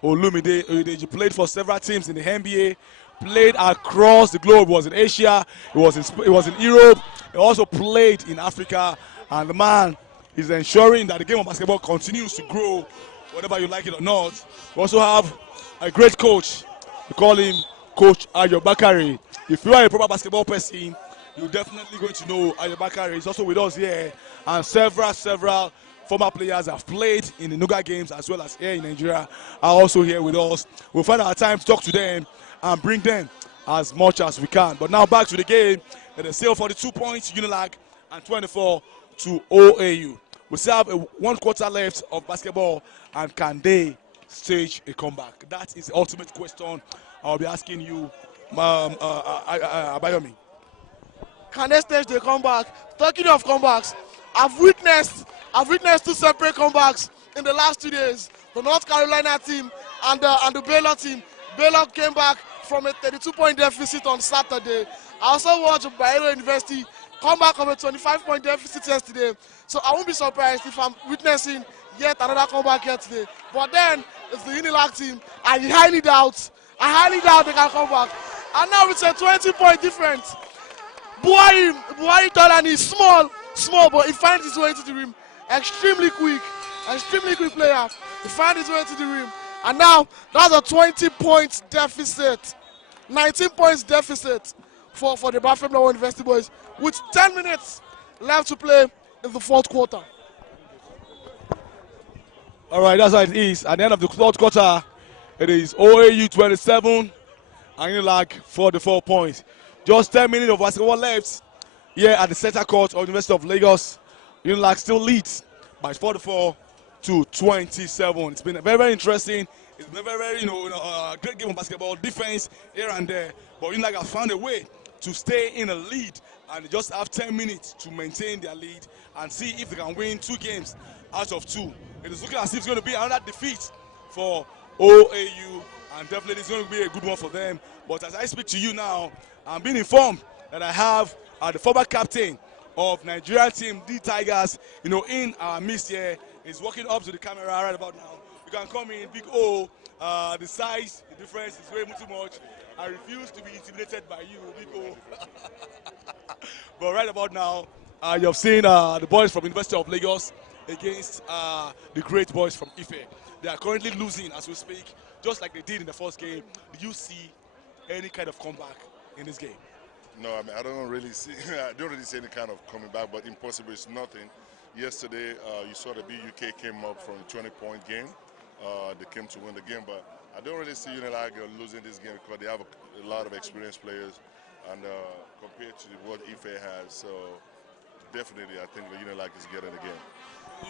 Olumide Oyedeji played for several teams in the NBA, played across the globe. He was in Asia, he was in Europe, he also played in Africa. And the man is ensuring that the game of basketball continues to grow, whether you like it or not. We also have a great coach. We call him Coach Ayo Bakari. If you are a proper basketball person, you're definitely going to know Ayobakare is also with us here, and several former players have played in the Nuga games as well as here in Nigeria are also here with us. We'll find our time to talk to them and bring them as much as we can. But now back to the game. It is still 42 points Unilag and 24 to OAU. We still have 1 quarter left of basketball, and can they stage a comeback? That is the ultimate question I'll be asking you, Abayomi. Can they stage the comeback? Talking of comebacks, I've witnessed 2 separate comebacks in the last 2 days. The North Carolina team and the Baylor team. Baylor came back from a 32-point deficit on Saturday. I also watched Baylor University come back from a 25-point deficit yesterday. So I won't be surprised if I'm witnessing yet another comeback here today. But then it's the Unilag team. I highly doubt they can come back. And now it's a 20-point difference. Buhari Tolan is small, but he finds his way into the rim. Extremely quick player. He finds his way into the rim. And now that's a 20 points deficit. 19 points deficit for the Bafem University boys with 10 minutes left to play in the 4th quarter. All right, that's how it is. At the end of the 4th quarter, it is OAU 27 and Unilag 44 points. Just 10 minutes of basketball left here at the center court of University of Lagos. Unilag still leads by 44 to 27. It's been very interesting. It's been a very great game of basketball. Defense here and there, but Unilag have found a way to stay in a lead, and they just have 10 minutes to maintain their lead and see if they can win 2 games out of 2. It is looking as if it's going to be another defeat for OAU, and definitely it's going to be a good one for them. But as I speak to you now, I'm being informed that I have the former captain of Nigerian team, the Tigers, in our midst here. He's walking up to the camera right about now. You can come in, Big O. The size, the difference is way too much. I refuse to be intimidated by you, Big O. But right about now, you have seen the boys from University of Lagos against the great boys from Ife. They are currently losing as we speak, just like they did in the first game. Do you see any kind of comeback in this game? No, I mean, I don't really see any kind of coming back, but impossible is nothing. Yesterday, you saw the BUK came up from a 20-point game. They came to win the game, but I don't really see Unilag losing this game because they have a lot of experienced players, and compared to what Ife has, so definitely I think the Unilag is getting the game.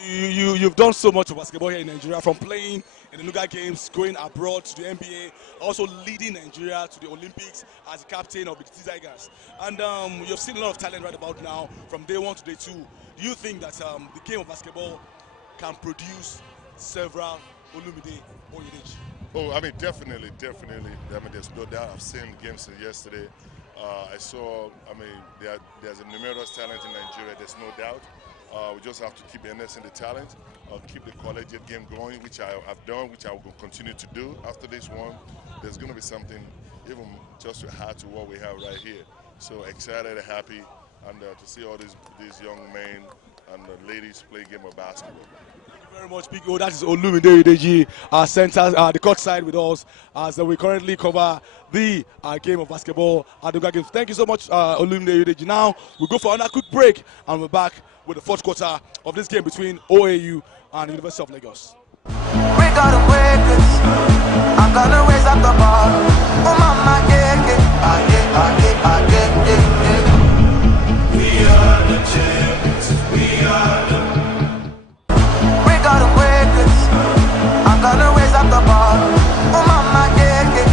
You've done so much of basketball here in Nigeria, from playing in the Nuga games, going abroad to the NBA, also leading Nigeria to the Olympics as the captain of the Tigers. And you've seen a lot of talent right about now from day 1 to day 2. Do you think that the game of basketball can produce several Olumide Oyedeji? Oh, I mean, definitely. I mean, there's no doubt. I've seen games yesterday. I saw, I mean, there's a numerous talent in Nigeria, there's no doubt. We just have to keep enhancing the talent, keep the collegiate game going, which I have done, which I will continue to do. After this one, there's going to be something even just to add to what we have right here. So excited, happy, and to see all these young men and ladies play game of basketball. Thank you very much, Big O. That is Olumide Oyedeji, our center, the court side with us, as we currently cover the game of basketball at the Nuga games. Thank you so much, Olumide Oyedeji. Now we'll go for another quick break, and we're back with the 4th quarter of this game between OAU and the University of Lagos. We gotta break it. I'm gonna raise up the bar. Oh mama, yeah, yeah. We are the champions. We are the. We gotta break it. I'm gonna raise up the bar. Oh mama, yeah, yeah.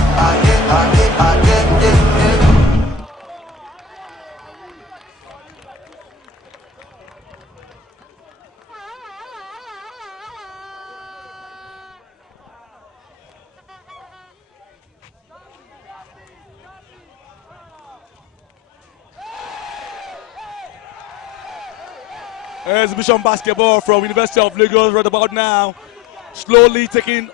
Exhibition basketball from University of Lagos right about now. Slowly taking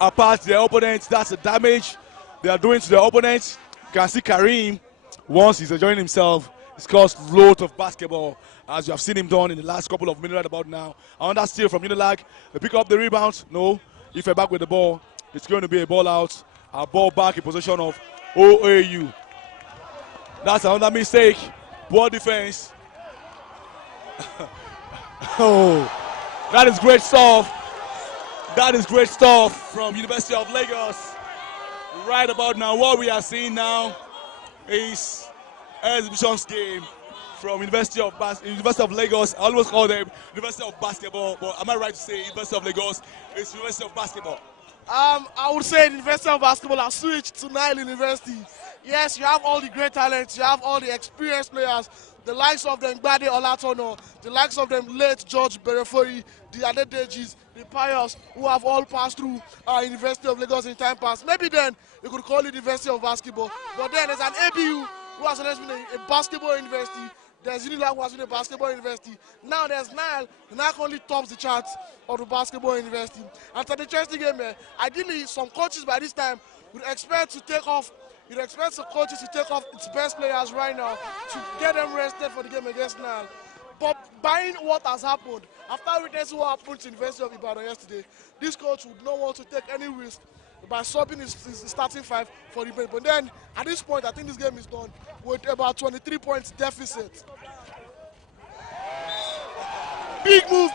apart their opponents. That's the damage they are doing to their opponents. You can see Kareem, once he's enjoying himself, he's caused loads of basketball, as you have seen him done in the last couple of minutes right about now. Another steal from Unilag. They pick up the rebound. No, if they're back with the ball, it's going to be a ball out. A ball back in possession of OAU. That's another mistake Poor defense. Oh, that is great stuff. That is great stuff from University of Lagos. Right about now, what we are seeing now is exhibitions game from University of Lagos. I always call them University of Basketball, but am I right to say University of Lagos is University of Basketball? I would say the University of Basketball has switched to Nile University. Yes, you have all the great talents, you have all the experienced players, the likes of them Gbade Olatono, the likes of them late George Berefori, the Adedejis, the Pius, who have all passed through University of Lagos in time past. Maybe then you could call it University of Basketball. But then there's an ABU who has always been a basketball university. There's Unilag who has been a basketball university. Now there's Nile, who now currently tops the charts of the basketball university. After the interesting game, ideally some coaches by this time would expect to take off. You'd expect some coaches to take off its best players right now to get them rested for the game against Nile. But buying what has happened, after witnessing what happened to the University of Ibadan yesterday, this coach would not want to take any risk by subbing his starting five for the game. But then, at this point, I think this game is done with about 23 points deficit. Big move.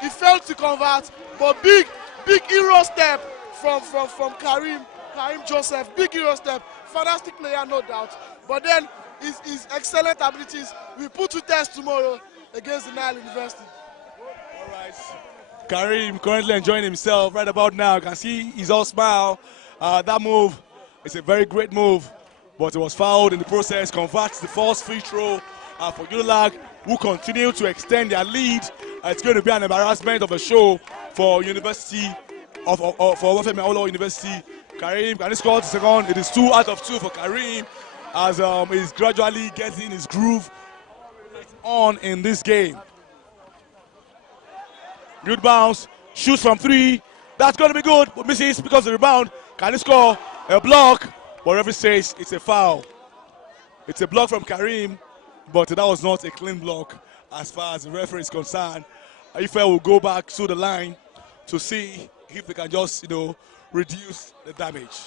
He failed to convert, but big hero step from Karim Joseph. Big hero step. Fantastic player, no doubt. But then, his excellent abilities will put to test tomorrow against the Nile University. All right. Karim currently enjoying himself right about now. You can see he's all smile. That move is a very great move, but it was fouled in the process. Converts the first free throw for Unilag, who continue to extend their lead. It's going to be an embarrassment of a show for University for Obafemi Awolowo University. Karim, can he score the second? It is 2 out of 2 for Karim, as he's gradually getting his groove on in this game. Good bounce, shoots from 3. That's going to be good, but misses because of the rebound. Can he score? A block, but referee says it's a foul. It's a block from Karim, but that was not a clean block as far as the referee is concerned. Ife will go back to the line to see if they can just, reduce the damage.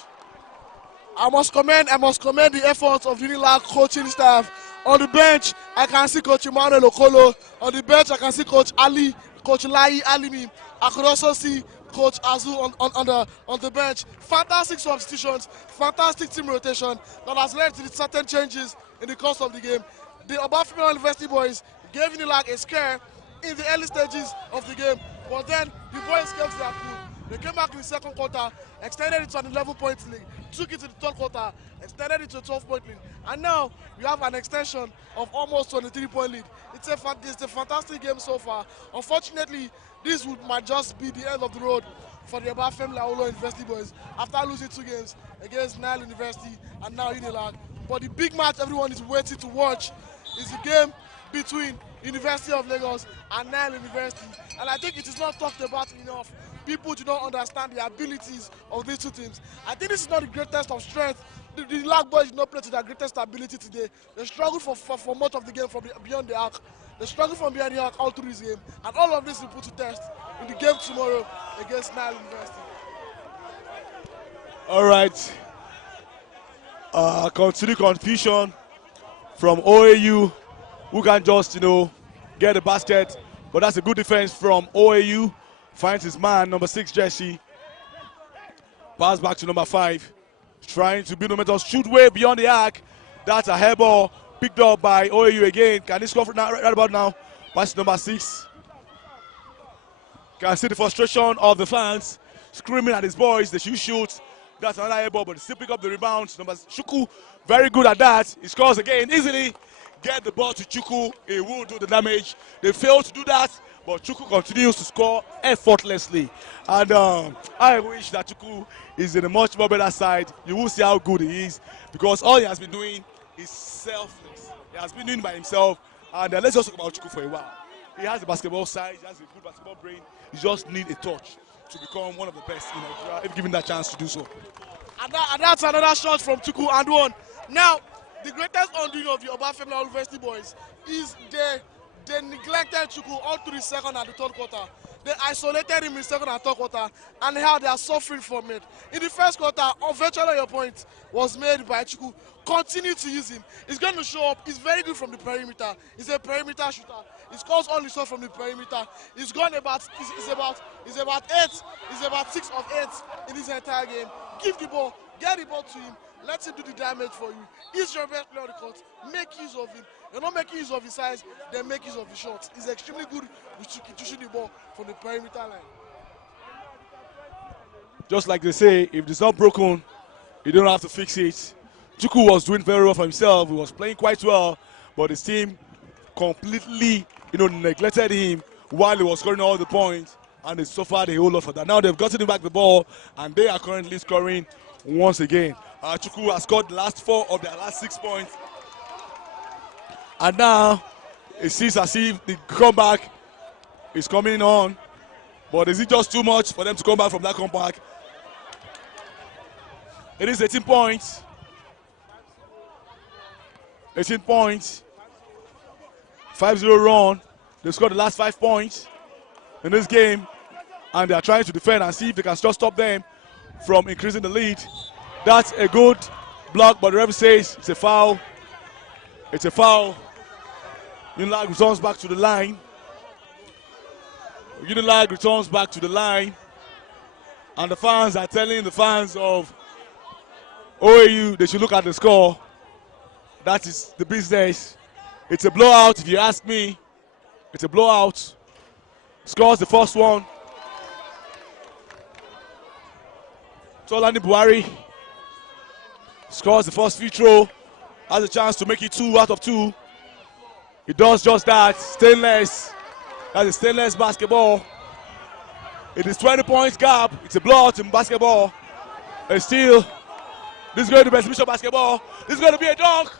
I must commend the efforts of Unilag coaching staff. On the bench, I can see Coach Emmanuel Okolo. On the bench, I can see Coach Ali, Coach Lai Alimi. I could also see Coach Azu on the bench. Fantastic substitutions, fantastic team rotation that has led to the certain changes in the course of the game. The Obafemi University boys gave Unilag a scare in the early stages of the game, but then the boys came to their cool. They came back in the second quarter, extended it to an 11-point lead, took it to the third quarter, extended it to a 12-point lead, and now we have an extension of almost 23-point lead. It's a fantastic game so far. Unfortunately, this might just be the end of the road for the Obafemi Awolowo University boys after losing 2 games against Nile University and now Unilag. But the big match everyone is waiting to watch is the game between University of Lagos and Nile University. And I think it is not talked about enough. People do not understand the abilities of these two teams. I think this is not the greatest of strength. The Lag boys did not play to their greatest ability today. They struggled for much of the game from beyond the arc. They struggled from behind the arc all through this game. And all of this will put to test in the game tomorrow against Nile University. All right. Continue confusion from OAU, who can just, get the basket. But that's a good defense from OAU. Finds his man, number 6 jersey. Pass back to number 5. Trying to build momentum, shoot way beyond the arc. That's a hair ball picked up by OAU again. Can he score right about now? Pass to number 6. Can see the frustration of the fans screaming at his boys. They should shoot. That's another air ball, but they still pick up the rebounds. Number Chuku, very good at that. He scores again easily. Get the ball to Chuku. He will do the damage. They failed to do that, but Chuku continues to score effortlessly. And I wish that Chuku is in a much more better side. You will see how good he is, because all he has been doing is selfless. He has been doing by himself. And let's just talk about Chuku for a while. He has a basketball size. He has a good basketball brain. He just needs a touch to become one of the best in Nigeria, if given that chance to do so. And that's another shot from Chuku and one. Now, the greatest undoing of the Obafemi University boys is they neglected Chuku all through the second and the third quarter. They isolated him in second and third quarter, and how they are suffering from it. In the first quarter, virtually your point was made by Chuku. Continue to use him. He's going to show up. He's very good from the perimeter. He's a perimeter shooter. He scores all his shots from the perimeter. He's gone about. He's about 8. He's about 6 of 8 in this entire game. Give the ball. Get the ball to him. Let him do the damage for you. He's your best player on the court. Make use of him. You're not making use of his size, then make use of his shots. He's extremely good with shooting the ball from the perimeter line. Just like they say, if it's not broken, you don't have to fix it. Chuku was doing very well for himself. He was playing quite well, but his team completely, neglected him while he was scoring all the points, and they suffered a whole lot for that. Now they've gotten him back the ball, and they are currently scoring once again. Chuku has scored the last 4 of their last 6 points. And now it seems as if the comeback is coming on. But is it just too much for them to come back from that comeback? It is 18 points. 18 points. 5-0 run. They scored the last 5 points in this game. And they are trying to defend and see if they can just stop them from increasing the lead. That's a good block, but the referee says it's a foul. It's a foul. Unilag returns back to the line. Unilag returns back to the line. And the fans are telling the fans of OAU they should look at the score. That is the business. It's a blowout, if you ask me. It's a blowout. Scores the first one. Tolani Buhari scores the first free throw. Has a chance to make it 2 out of 2. He does just that. Stainless. That is stainless basketball. It is 20 points gap. It's a blowout in basketball. And still, this is going to be exhibition basketball. This is going to be a dunk.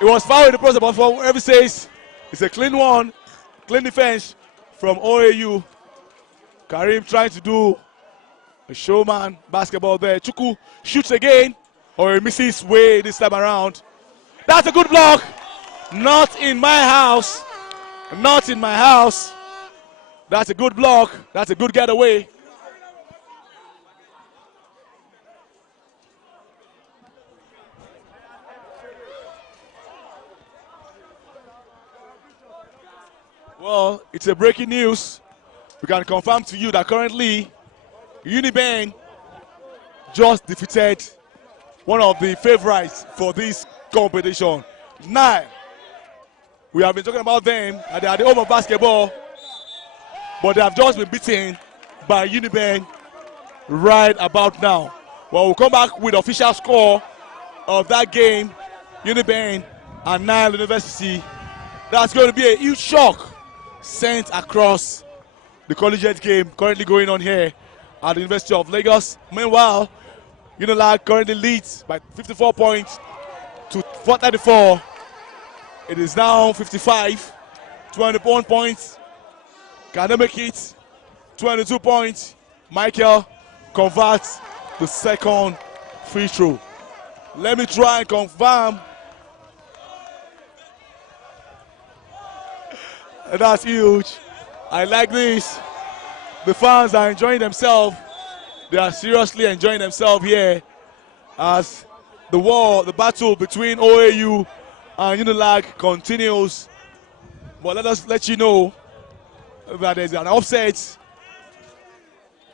It was fouled in the process, but for whatever says, it's a clean one. Clean defense from OAU. Karim trying to do a showman basketball there. Chuku shoots again, or he misses way this time around. That's a good block. Not in my house. Not in my house. That's a good block. That's a good getaway. Well, it's a breaking news. We can confirm to you that currently Uniben just defeated one of the favorites for this competition. Now, we have been talking about them, and they are the home of basketball, but they have just been beaten by Uniben right about now. Well, we'll come back with the official score of that game, Uniben and Nile University. That's going to be a huge shock sent across the collegiate game currently going on here at the University of Lagos. Meanwhile, Unilag currently leads by 54 points to 434. It is now 55, 21 points. Can they make it? 22 points. Michael converts the second free throw. Let me try and confirm. That's huge. I like this. The fans are enjoying themselves. They are seriously enjoying themselves here as the battle between OAU and Unilag continues. But let us let you know that there's an offset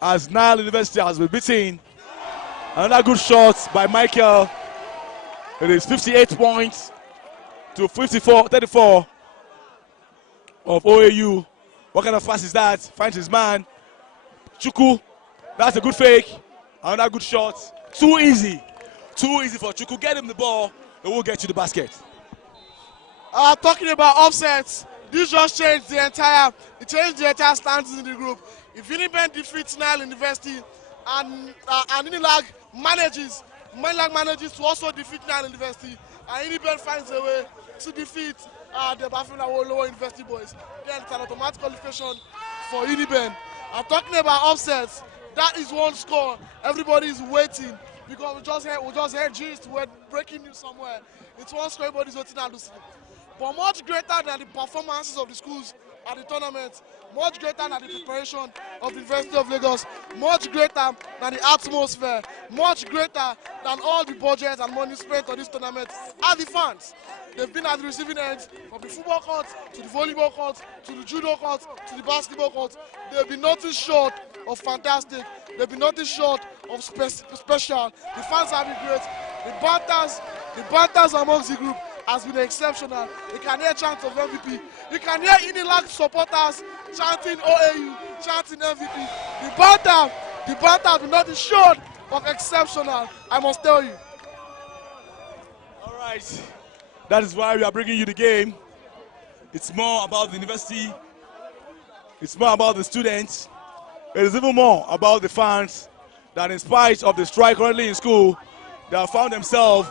as Nile University has been beaten. Another good shot by Michael. It is 58 points to 34 of OAU. What kind of pass is that? Finds his man. Chuku, that's a good fake. Another good shot. Too easy. Too easy for Chuku. Get him the ball, and we'll get you the basket. Talking about offsets, this just changed the entire standings in the group. If Uniben defeats Nile University and Unilag manages to also defeat Nile University, and Uniben finds a way to defeat the Bafina Lower University boys, then it's an automatic qualification for Uniben. I'm talking about offsets. That is one score. Everybody is waiting because we just heard gist. We're breaking news somewhere. It's one score. Everybody's waiting and listening. But much greater than the performances of the schools at the tournament, much greater than the preparation of the University of Lagos, much greater than the atmosphere, much greater than all the budgets and money spent on this tournament are the fans. They've been at the receiving end, from the football court to the volleyball court to the judo court to the basketball court. They've been nothing short of fantastic. They've been nothing short of special. The fans have been great. The banters amongst the group has been exceptional. You can hear chants of MVP. You can hear Unilag supporters chanting OAU, chanting MVP. The banter has been nothing short of exceptional, I must tell you. All right. That is why we are bringing you the game. It's more about the university. It's more about the students. It is even more about the fans that, in spite of the strike currently in school, they have found themselves,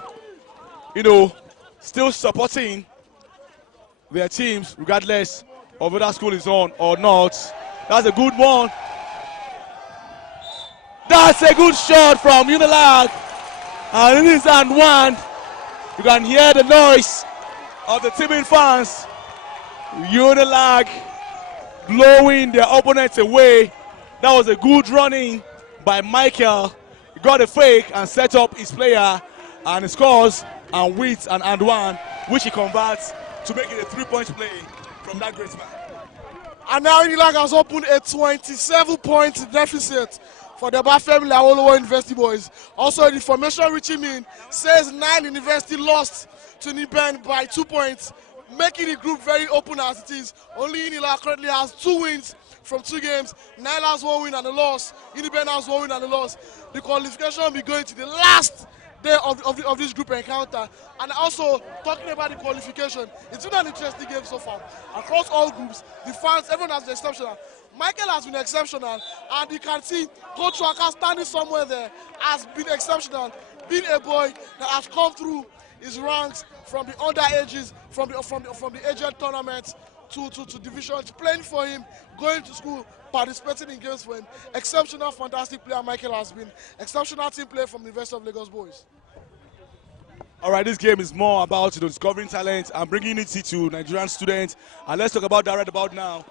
still supporting their teams regardless of whether school is on or not. That's a good one. That's a good shot from Unilag. And it is and one. You can hear the noise of the teaming fans. Unilag blowing their opponents away. That was a good running by Michael. He got a fake and set up his player, and he scores and wins an and one, which he converts to make it a 3-point play from that great man. And now Unilag has opened a 27-point deficit for the Bafemi Awolowo University boys. Also, the information reaching me says Nile University lost to Niben by 2 points, making the group very open as it is. Only Unilag currently has 2 wins from 2 games. Nile has 1 win and a loss. Uniben has 1 win and a loss. The qualification will be going to the last day of this group encounter. And also, talking about the qualification, it's been an interesting game so far. Across all groups, the fans, everyone has been exceptional. Michael has been exceptional, and you can see Coach Waka standing somewhere there has been exceptional. Being a boy that has come through his ranks from the underages, from the aged tournament to divisions, playing for him, going to school, participating in games for him. Exceptional, fantastic player Michael has been. Exceptional team player from the University of Lagos boys. All right, this game is more about discovering talent and bringing unity to Nigerian students. And let's talk about that right about now.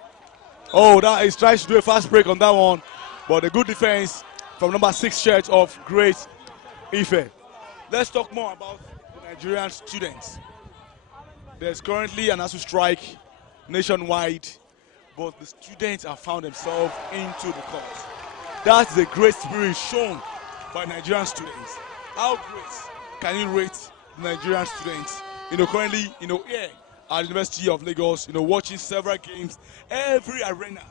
Oh, that is trying to do a fast break on that one. But a good defense from number 6 shirt of Great Ife. Let's talk more about the Nigerian students. There's currently an ASU strike nationwide, but the students have found themselves into the court. That's the great spirit shown by Nigerian students. How great can you rate the Nigerian students? Currently, here at the University of Lagos, watching several games. Every arena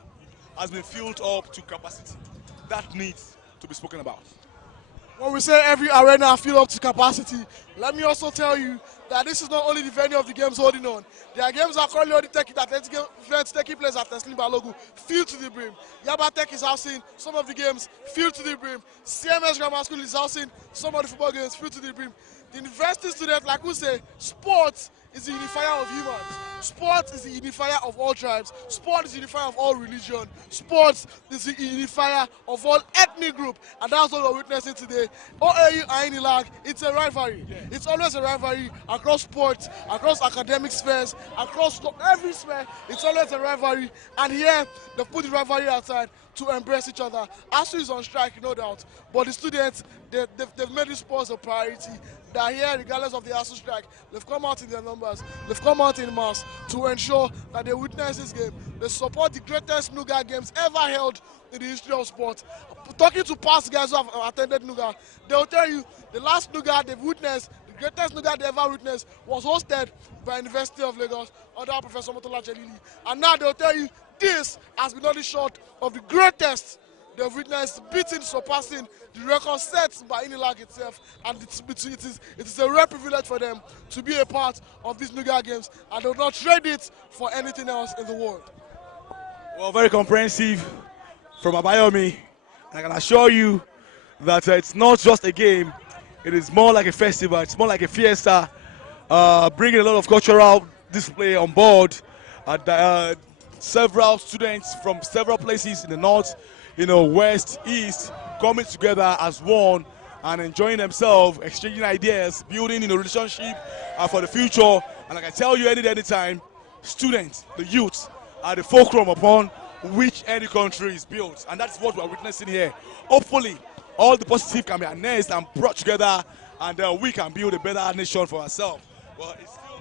has been filled up to capacity. That needs to be spoken about. When we say every arena filled up to capacity, let me also tell you that this is not only the venue of the games holding on. There are games that are currently already taking place at Teslim Balogu, filled to the brim. Yaba Tech is housing some of the games, filled to the brim. CMS Grammar School is housing some of the football games, filled to the brim. The university students, like we say, sports is the unifier of humans. Sports is the unifier of all tribes. Sports is the unifier of all religion. Sports is the unifier of all ethnic group. And that's what we're witnessing today. OAU and Unilag, it's a rivalry. Yeah. It's always a rivalry across sports, across academic spheres, across every sphere. It's always a rivalry. And here, they've put the rivalry aside to embrace each other. ASU is on strike, no doubt. But the students, they've made this sports a priority. They are here regardless of the ASU strike. They've come out in their numbers. They've come out in mass to ensure that they witness this game. They support the greatest Nuga games ever held in the history of sport. Talking to past guys who have attended Nuga, they'll tell you the last Nuga they've witnessed, the greatest Nuga they ever witnessed, was hosted by University of Lagos under Professor Motola Jalili. And now they'll tell you this has been nothing short of the greatest they've witnessed, beating, surpassing the record set by Unilag itself, and it is a rare privilege for them to be a part of these Nuga games, and they will not trade it for anything else in the world. Well, very comprehensive from Abayomi. I can assure you that it's not just a game, it is more like a festival, it's more like a fiesta, bringing a lot of cultural display on board. Several students from several places in the north, west, east, coming together as one and enjoying themselves, exchanging ideas, building a relationship for the future. And I can tell you anytime, students, the youth, are the fulcrum upon which any country is built, and that's what we're witnessing here. Hopefully, all the positive can be harnessed and brought together, and we can build a better nation for ourselves. Well, it's still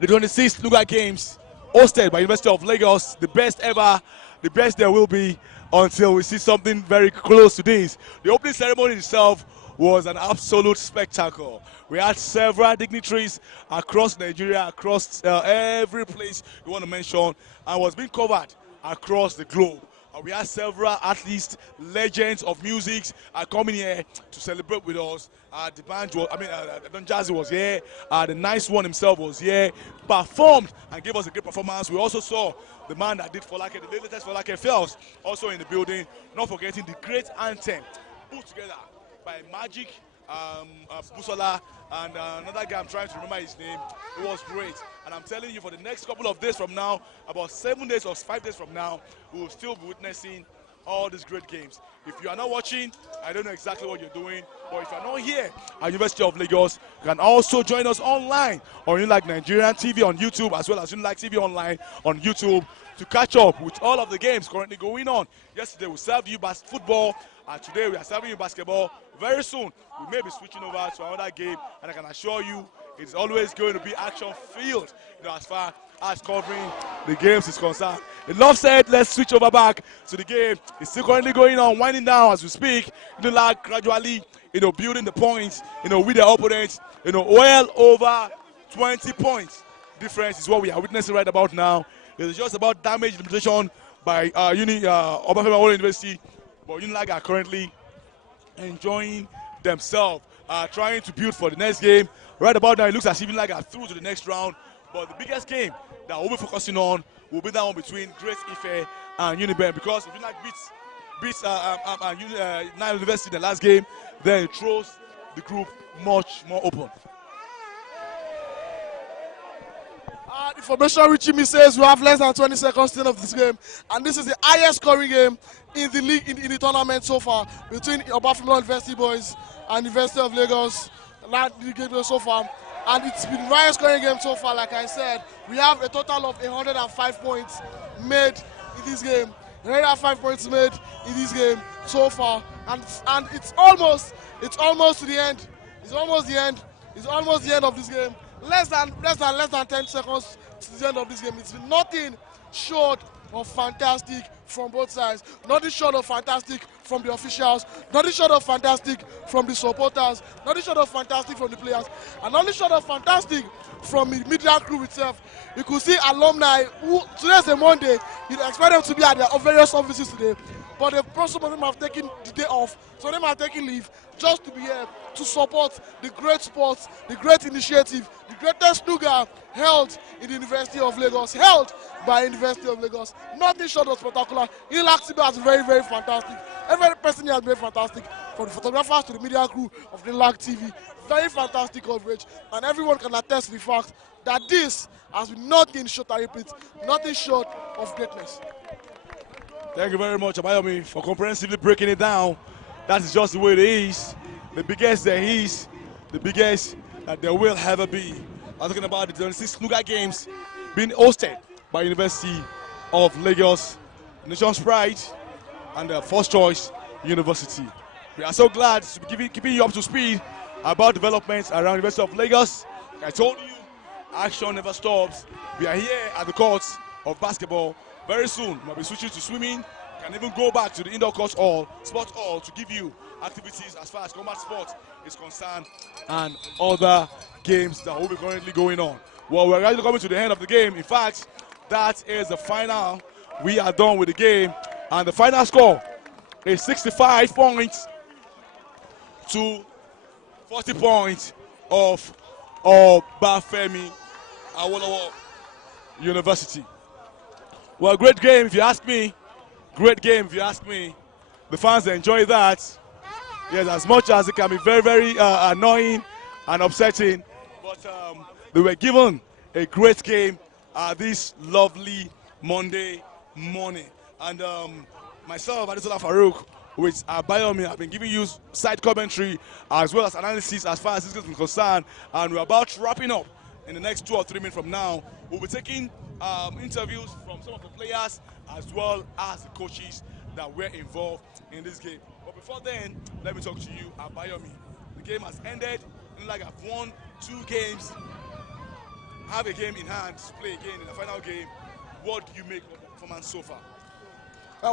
the 26th Nuga Games, hosted by University of Lagos, the best ever, the best there will be until we see something very close to this. The opening ceremony itself was an absolute spectacle. We had several dignitaries across Nigeria, across every place you want to mention, and was being covered across the globe. We had several athletes, legends of music coming here to celebrate with us. The band was, Don Jazzy was here. The nice one himself was here, performed and gave us a great performance. We also saw the man that did Folake, the latest Folake Fells, also in the building. Not forgetting the great anthem put together by Magic Busola and another guy, I'm trying to remember his name. It was great, and I'm telling you, for the next couple of days from now, about 7 days or 5 days from now, we will still be witnessing all these great games. If you are not watching, I don't know exactly what you're doing, but if you're not here at University of Lagos, you can also join us online on Unilag Nigerian TV on YouTube, as well as Unilag TV online on YouTube, to catch up with all of the games currently going on. Yesterday we served you football, and today we are serving you basketball. Very soon we may be switching over to another game, and I can assure you it's always going to be action-filled, as far as covering the games is concerned. Enough said, let's switch over back to the game. It's still currently going on, winding down as we speak. Unilag gradually, building the points, with their opponents, well over 20 points. Difference is what we are witnessing right about now. It's just about damage limitation by Obafemi University, but Unilag are currently enjoying themselves, trying to build for the next game. Right about now, it looks as if Unilag are through to the next round, but the biggest game that we'll be focusing on will be that one between Great Ife and Uniben, because if Unilag beats Nile University in the last game, then it throws the group much more open. Information reaching me says we have less than 20 seconds still of this game, and this is the highest scoring game in the league, in the tournament so far, between Obafemi University boys and University of Lagos. The game so far, and it's been the highest scoring game so far. Like I said, we have a total of 105 points made in this game. 105 points made in this game so far, and it's almost to the end. It's almost the end. It's almost the end of this game. Less than 10 seconds to the end of this game. It's been nothing short of fantastic from both sides. Nothing short of fantastic from the officials. Nothing short of fantastic from the supporters. Nothing short of fantastic from the players. And nothing short of fantastic from the media crew itself. You could see alumni who, today's a Monday, you'd expect them to be at their various offices today. But some of them have taken the day off. Some of them have taken leave just to be here to support the great sports, the great initiative, the greatest Nuga held in the University of Lagos, held by University of Lagos. Nothing short of spectacular. Unilag TV has been very, very fantastic. Every person here has been very fantastic. From the photographers to the media crew of the Unilag TV. Very fantastic coverage. And everyone can attest to the fact that this has been nothing short, I repeat, nothing short of greatness. Thank you very much, Abayomi, for comprehensively breaking it down. That is just the way it is. The biggest there is, the biggest that there will ever be. I'm talking about the 26 Nuga Games being hosted by University of Lagos, nation's pride, and their first choice university. We are so glad to be keeping you up to speed about developments around University of Lagos. Like I told you, action never stops. We are here at the courts of basketball. Very soon, we'll be switching to swimming. Can even go back to the indoor court hall, sports hall, to give you activities as far as combat sports is concerned and other games that will be currently going on. Well, we're actually coming to the end of the game. In fact, that is the final. We are done with the game, and the final score is 65 points to 40 points of Obafemi Awolowo University. Well, great game if you ask me. Great game if you ask me. The fans enjoy that. Yes, as much as it can be very, very annoying and upsetting. But they were given a great game this lovely Monday morning. And myself, Adesola Farouk, with Abayomi, I've been giving you side commentary as well as analysis as far as this is concerned. And we're about wrapping up in the next 2 or 3 minutes from now, we'll be taking interviews from some of the players as well as the coaches that were involved in this game. But before then, let me talk to you, Abayomi. The game has ended. Unilag have won 2 games, have a game in hand to play again in the final game. What do you make of the performance so far?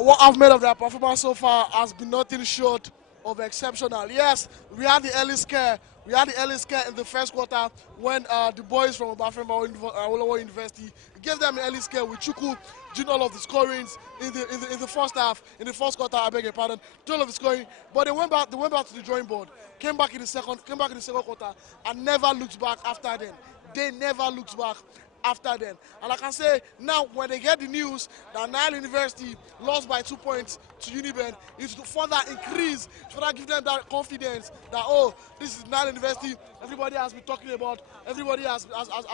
What I've made of that performance so far has been nothing short of exceptional. Yes, we had the early scare. We had the early scare in the first quarter when the boys from Awolowo University gave them an early scare with Chuku doing all of the scorings in the first half, in the first quarter. I beg your pardon, doing all of the scoring. But they went back to the drawing board. Came back in the second quarter and never looked back after then. They never looked back after then. And I can say now when they get the news that Nile University lost by 2 points to Uniben, it's to further increase, to further give them that confidence that, oh, this is Nile University, everybody has been talking about, everybody has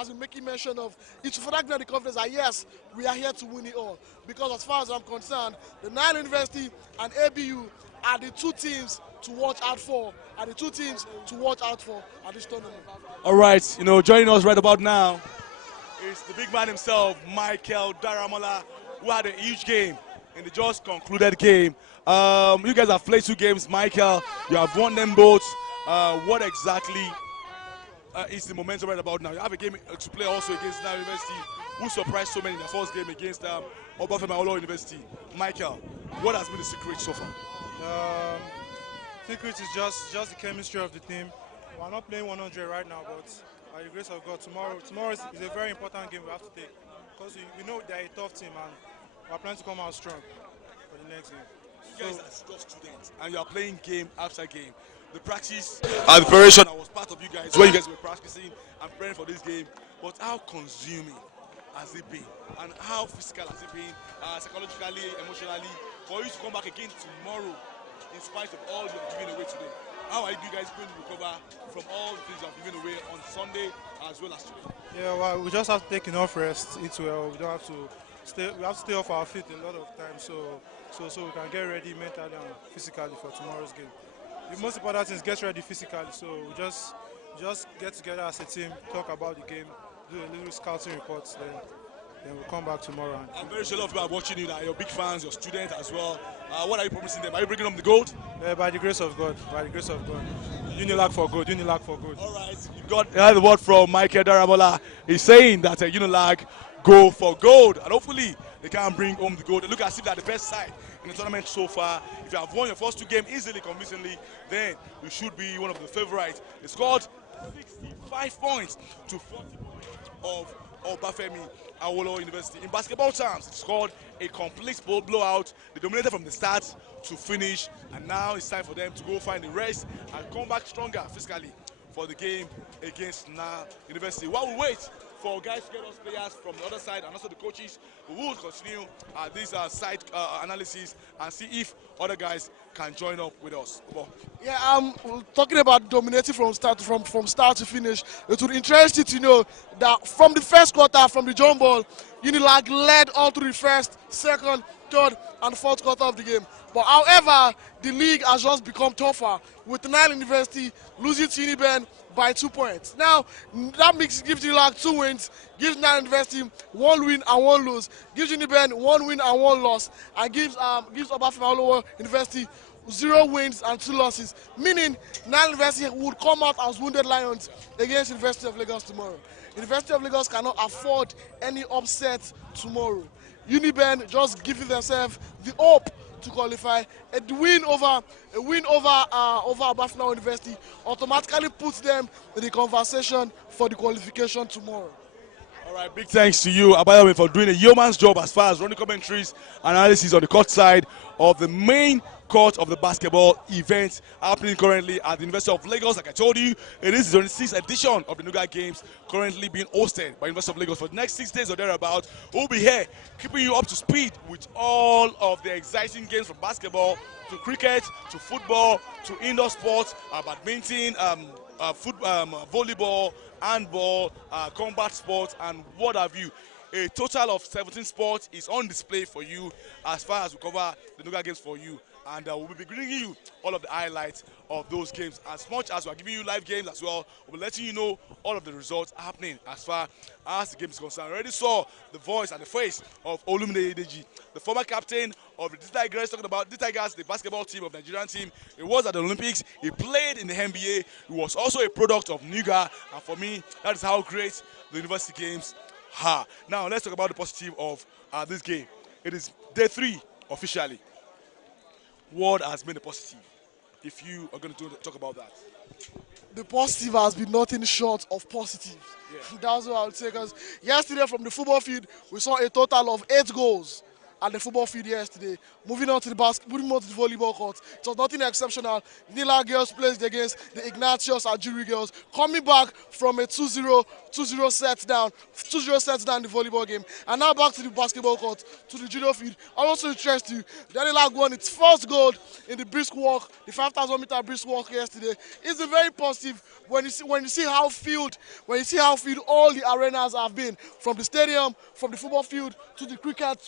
been making mention of. It's to further give them the confidence that yes, we are here to win it all. Because as far as I'm concerned, the Nile University and ABU are the 2 teams to watch out for, at this tournament. All right, joining us right about now is the big man himself, Michael Daramola, who had a huge game in the just concluded game. You guys have played 2 games, Michael. You have won them both. What exactly is the momentum right about now? You have a game to play also against Nile University, who surprised so many in the first game against Obafemi Awolowo University. Michael, what has been the secret so far? Secret is just the chemistry of the team. We're not playing 100 right now, but by the grace of God, tomorrow is a very important game we have to take, because we know they're a tough team and we're planning to come out strong for the next game. You guys are tough students and you are playing game after game. The practice and the preparation, I was part of you guys when you guys were practicing and preparing for this game, but how consuming has it been and how physical has it been, psychologically, emotionally, for you to come back again tomorrow in spite of all you are giving away today? How are you guys going to recover from all the things you have given away on Sunday as well as today? Yeah, well, we just have to take enough rest, eat well. We don't have to stay. We have to stay off our feet a lot of times, so we can get ready mentally and physically for tomorrow's game. The most important thing is get ready physically. So we just get together as a team, talk about the game, do a little scouting reports, then we'll come back tomorrow. I'm very sure a lot of people are watching you now. You're big fans, your students as well. What are you promising them? Are you bringing them the gold? By the grace of God. By the grace of God. Unilag for good. Unilag for good. All right. You heard the word from Michael Daramola. He's saying that Unilag go for gold. And hopefully they can bring home the gold. They look as if they're the best side in the tournament so far. If you have won your first 2 games easily, convincingly, then you should be one of the favorites. They scored 65 points to 40 points of Obafemi Awolowo University. In basketball terms, it scored a complete blowout. They dominated from the start to finish, and now it's time for them to go find the rest and come back stronger physically for the game against Nile University. While we wait for guys to get us players from the other side and also the coaches, we will continue this side analysis and see if other guys can join up with us. Yeah, talking about dominating from start to finish. It would interest you to know that from the first quarter, from the jump ball, Unilag led all through the first, second, third, and fourth quarter of the game. But however, the league has just become tougher with Nile University losing to Uniben by 2 points. Now, that gives Unilag 2 wins, gives Nile University 1 win and 1 lose, gives Uniben 1 win and 1 loss, and gives Obafemi Awolowo University 0 wins and 2 losses, meaning Nile University would come out as wounded lions against University of Lagos tomorrow. University of Lagos cannot afford any upset tomorrow. Uniben just giving themselves the hope to qualify. A win over Obafemi University automatically puts them in the conversation for the qualification tomorrow. All right, big thanks to you, Abayomi, for doing a yeoman's job as far as running commentaries, analysis on the court side of the main court of the basketball event happening currently at the University of Lagos. Like I told you, it is the 26th edition of the Nuga Games currently being hosted by University of Lagos for the next 6 days or thereabout. We'll be here keeping you up to speed with all of the exciting games from basketball to cricket to football to indoor sports, badminton, volleyball, handball, combat sports, and what have you. A total of 17 sports is on display for you as far as we cover the Nuga games for you. And we'll be bringing you all of the highlights of those games. As much as we're giving you live games as well, we'll be letting you know all of the results happening as far as the game is concerned. I already saw the voice and the face of Olumide Edeji, the former captain of the Tigers, talking about the Tigers, the basketball team of the Nigerian team. He was at the Olympics. He played in the NBA. He was also a product of Nuga. And for me, that is how great the university games are. Now, let's talk about the positive of this game. It is day 3 officially. What has been the positive? If you are going to talk about that. The positive has been nothing short of positive. Yeah. That's what I would say, because yesterday from the football field, we saw a total of 8 goals at the football field yesterday. Moving on to the volleyball court, it was nothing exceptional. Unilag girls played against the Ignatius and Jury girls, coming back from a 2-0 set down in the volleyball game, and now back to the basketball court, to the junior field. I also interest you, the Unilag won its first gold in the brisk walk, the 5,000 meter brisk walk yesterday. It's been very positive when you see how filled all the arenas have been, from the stadium, from the football field to the cricket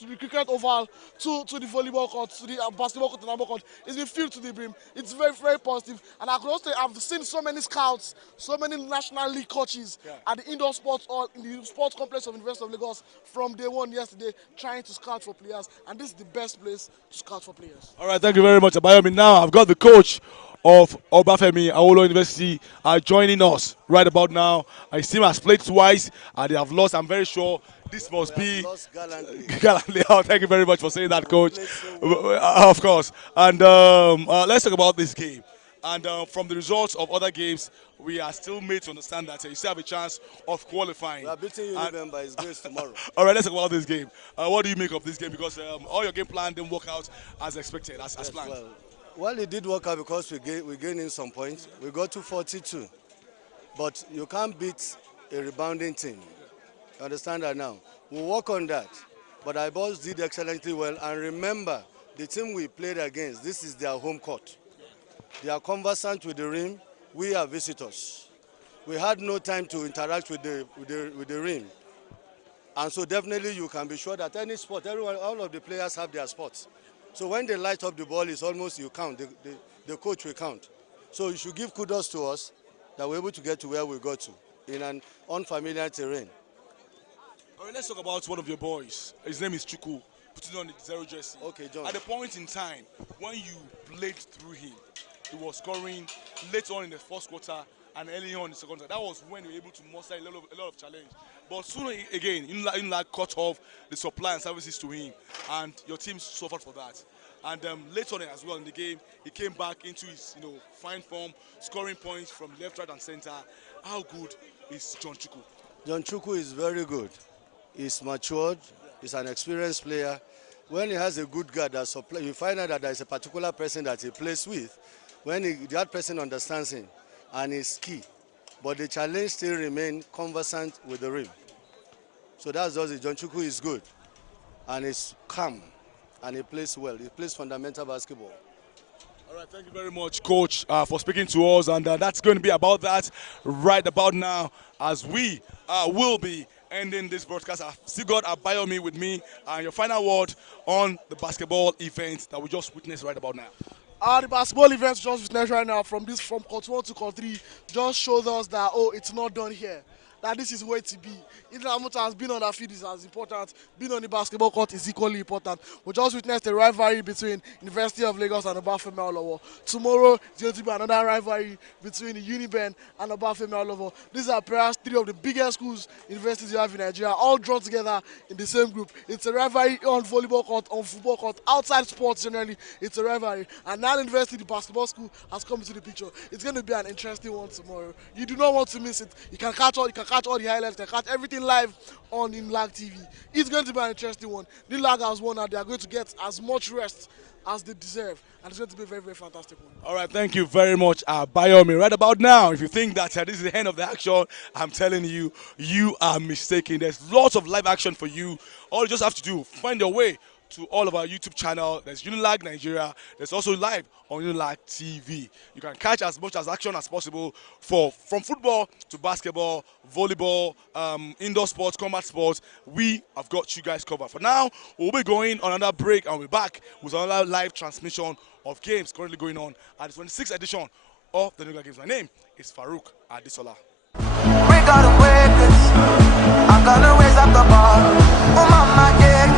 oval, to the volleyball court, to the basketball court and handball court. It's been filled to the brim. It's very, very positive. And I could also I've seen so many scouts, so many National League coaches at the indoor sports or in the sports complex of University of Lagos from day 1 yesterday, trying to scout for players. And this is the best place to scout for players. All right, thank you very much, Abayomi. Now I've got the coach of Obafemi Awolowo University joining us right about now. His team has played twice and they have lost. I'm very sure this must be lost gallantly. gallantly. Oh, thank you very much for saying that, coach. Of course. And let's talk about this game. And from the results of other games, we are still made to understand that you still have a chance of qualifying. We are beating you, by His grace tomorrow. All right, let's talk about this game. What do you make of this game? Because all your game plan didn't work out as expected, as planned. Well, it did work out because we gained in some points. We got to 42. But you can't beat a rebounding team. You understand that now? We'll work on that. But our boys did excellently well. And remember, the team we played against, this is their home court. They are conversant with the rim. We are visitors. We had no time to interact with the rim. And so definitely you can be sure that any sport, all of the players have their spots. So when they light up the ball, it's almost you count. The coach will count. So you should give kudos to us that we're able to get to where we got to in an unfamiliar terrain. All right, let's talk about one of your boys. His name is Chuku, putting on the 0 jersey. Okay, John. At a point in time, when you played through him, he was scoring late on in the first quarter and early on in the second quarter. That was when you were able to muster a lot of challenge. But sooner again, Unilag cut off the supply and services to him, and your team suffered for that. And later on as well in the game, he came back into his fine form, scoring points from left, right, and center. How good is John Chuku? John Chuku is very good. He's matured. He's an experienced player. When he has a good guard that supply, you find out that there is a particular person that he plays with. When that person understands him and is key. But the challenge still remains conversant with the rim. So that's just it. John Chuku is good. And he's calm. And he plays well. He plays fundamental basketball. All right, thank you very much, Coach, for speaking to us. And that's going to be about that right about now, as we will be ending this broadcast. I've still got Abayomi with me. And your final word on the basketball event that we just witnessed right about now. The basketball events just witnessed right now from court 1 to court 3 just showed us that, it's not done here. That this is where to be. Even as much as being on that field is as important, being on the basketball court is equally important. We just witnessed a rivalry between University of Lagos and Obafemi Awolowo. Tomorrow is going to be another rivalry between Uniben and Obafemi Awolowo. These are perhaps 3 of the biggest schools, universities you have in Nigeria, all drawn together in the same group. It's a rivalry on volleyball court, on football court, outside sports generally. It's a rivalry. And now University, the basketball school, has come into the picture. It's going to be an interesting one tomorrow. You do not want to miss it. You can catch all the highlights, you can catch everything live on Unilag TV. It's going to be an interesting one. Unilag has won and they are going to get as much rest as they deserve. And it's going to be a very, very fantastic one. All right, thank you very much, Abayomi. Right about now, if you think that this is the end of the action, I'm telling you, you are mistaken. There's lots of live action for you. All you just have to do, find your way to all of our YouTube channel. There's Unilag Nigeria. There's also live on Unilag TV. You can catch as much as action as possible from football to basketball, volleyball, indoor sports, combat sports. We have got you guys covered. For now, we'll be going on another break and we'll be back with another live transmission of games currently going on at the 26th edition of the Nuga Games. My name is Farouk Adisola. We gotta wake it. I'm gonna raise up the bar. Oh mama, yeah.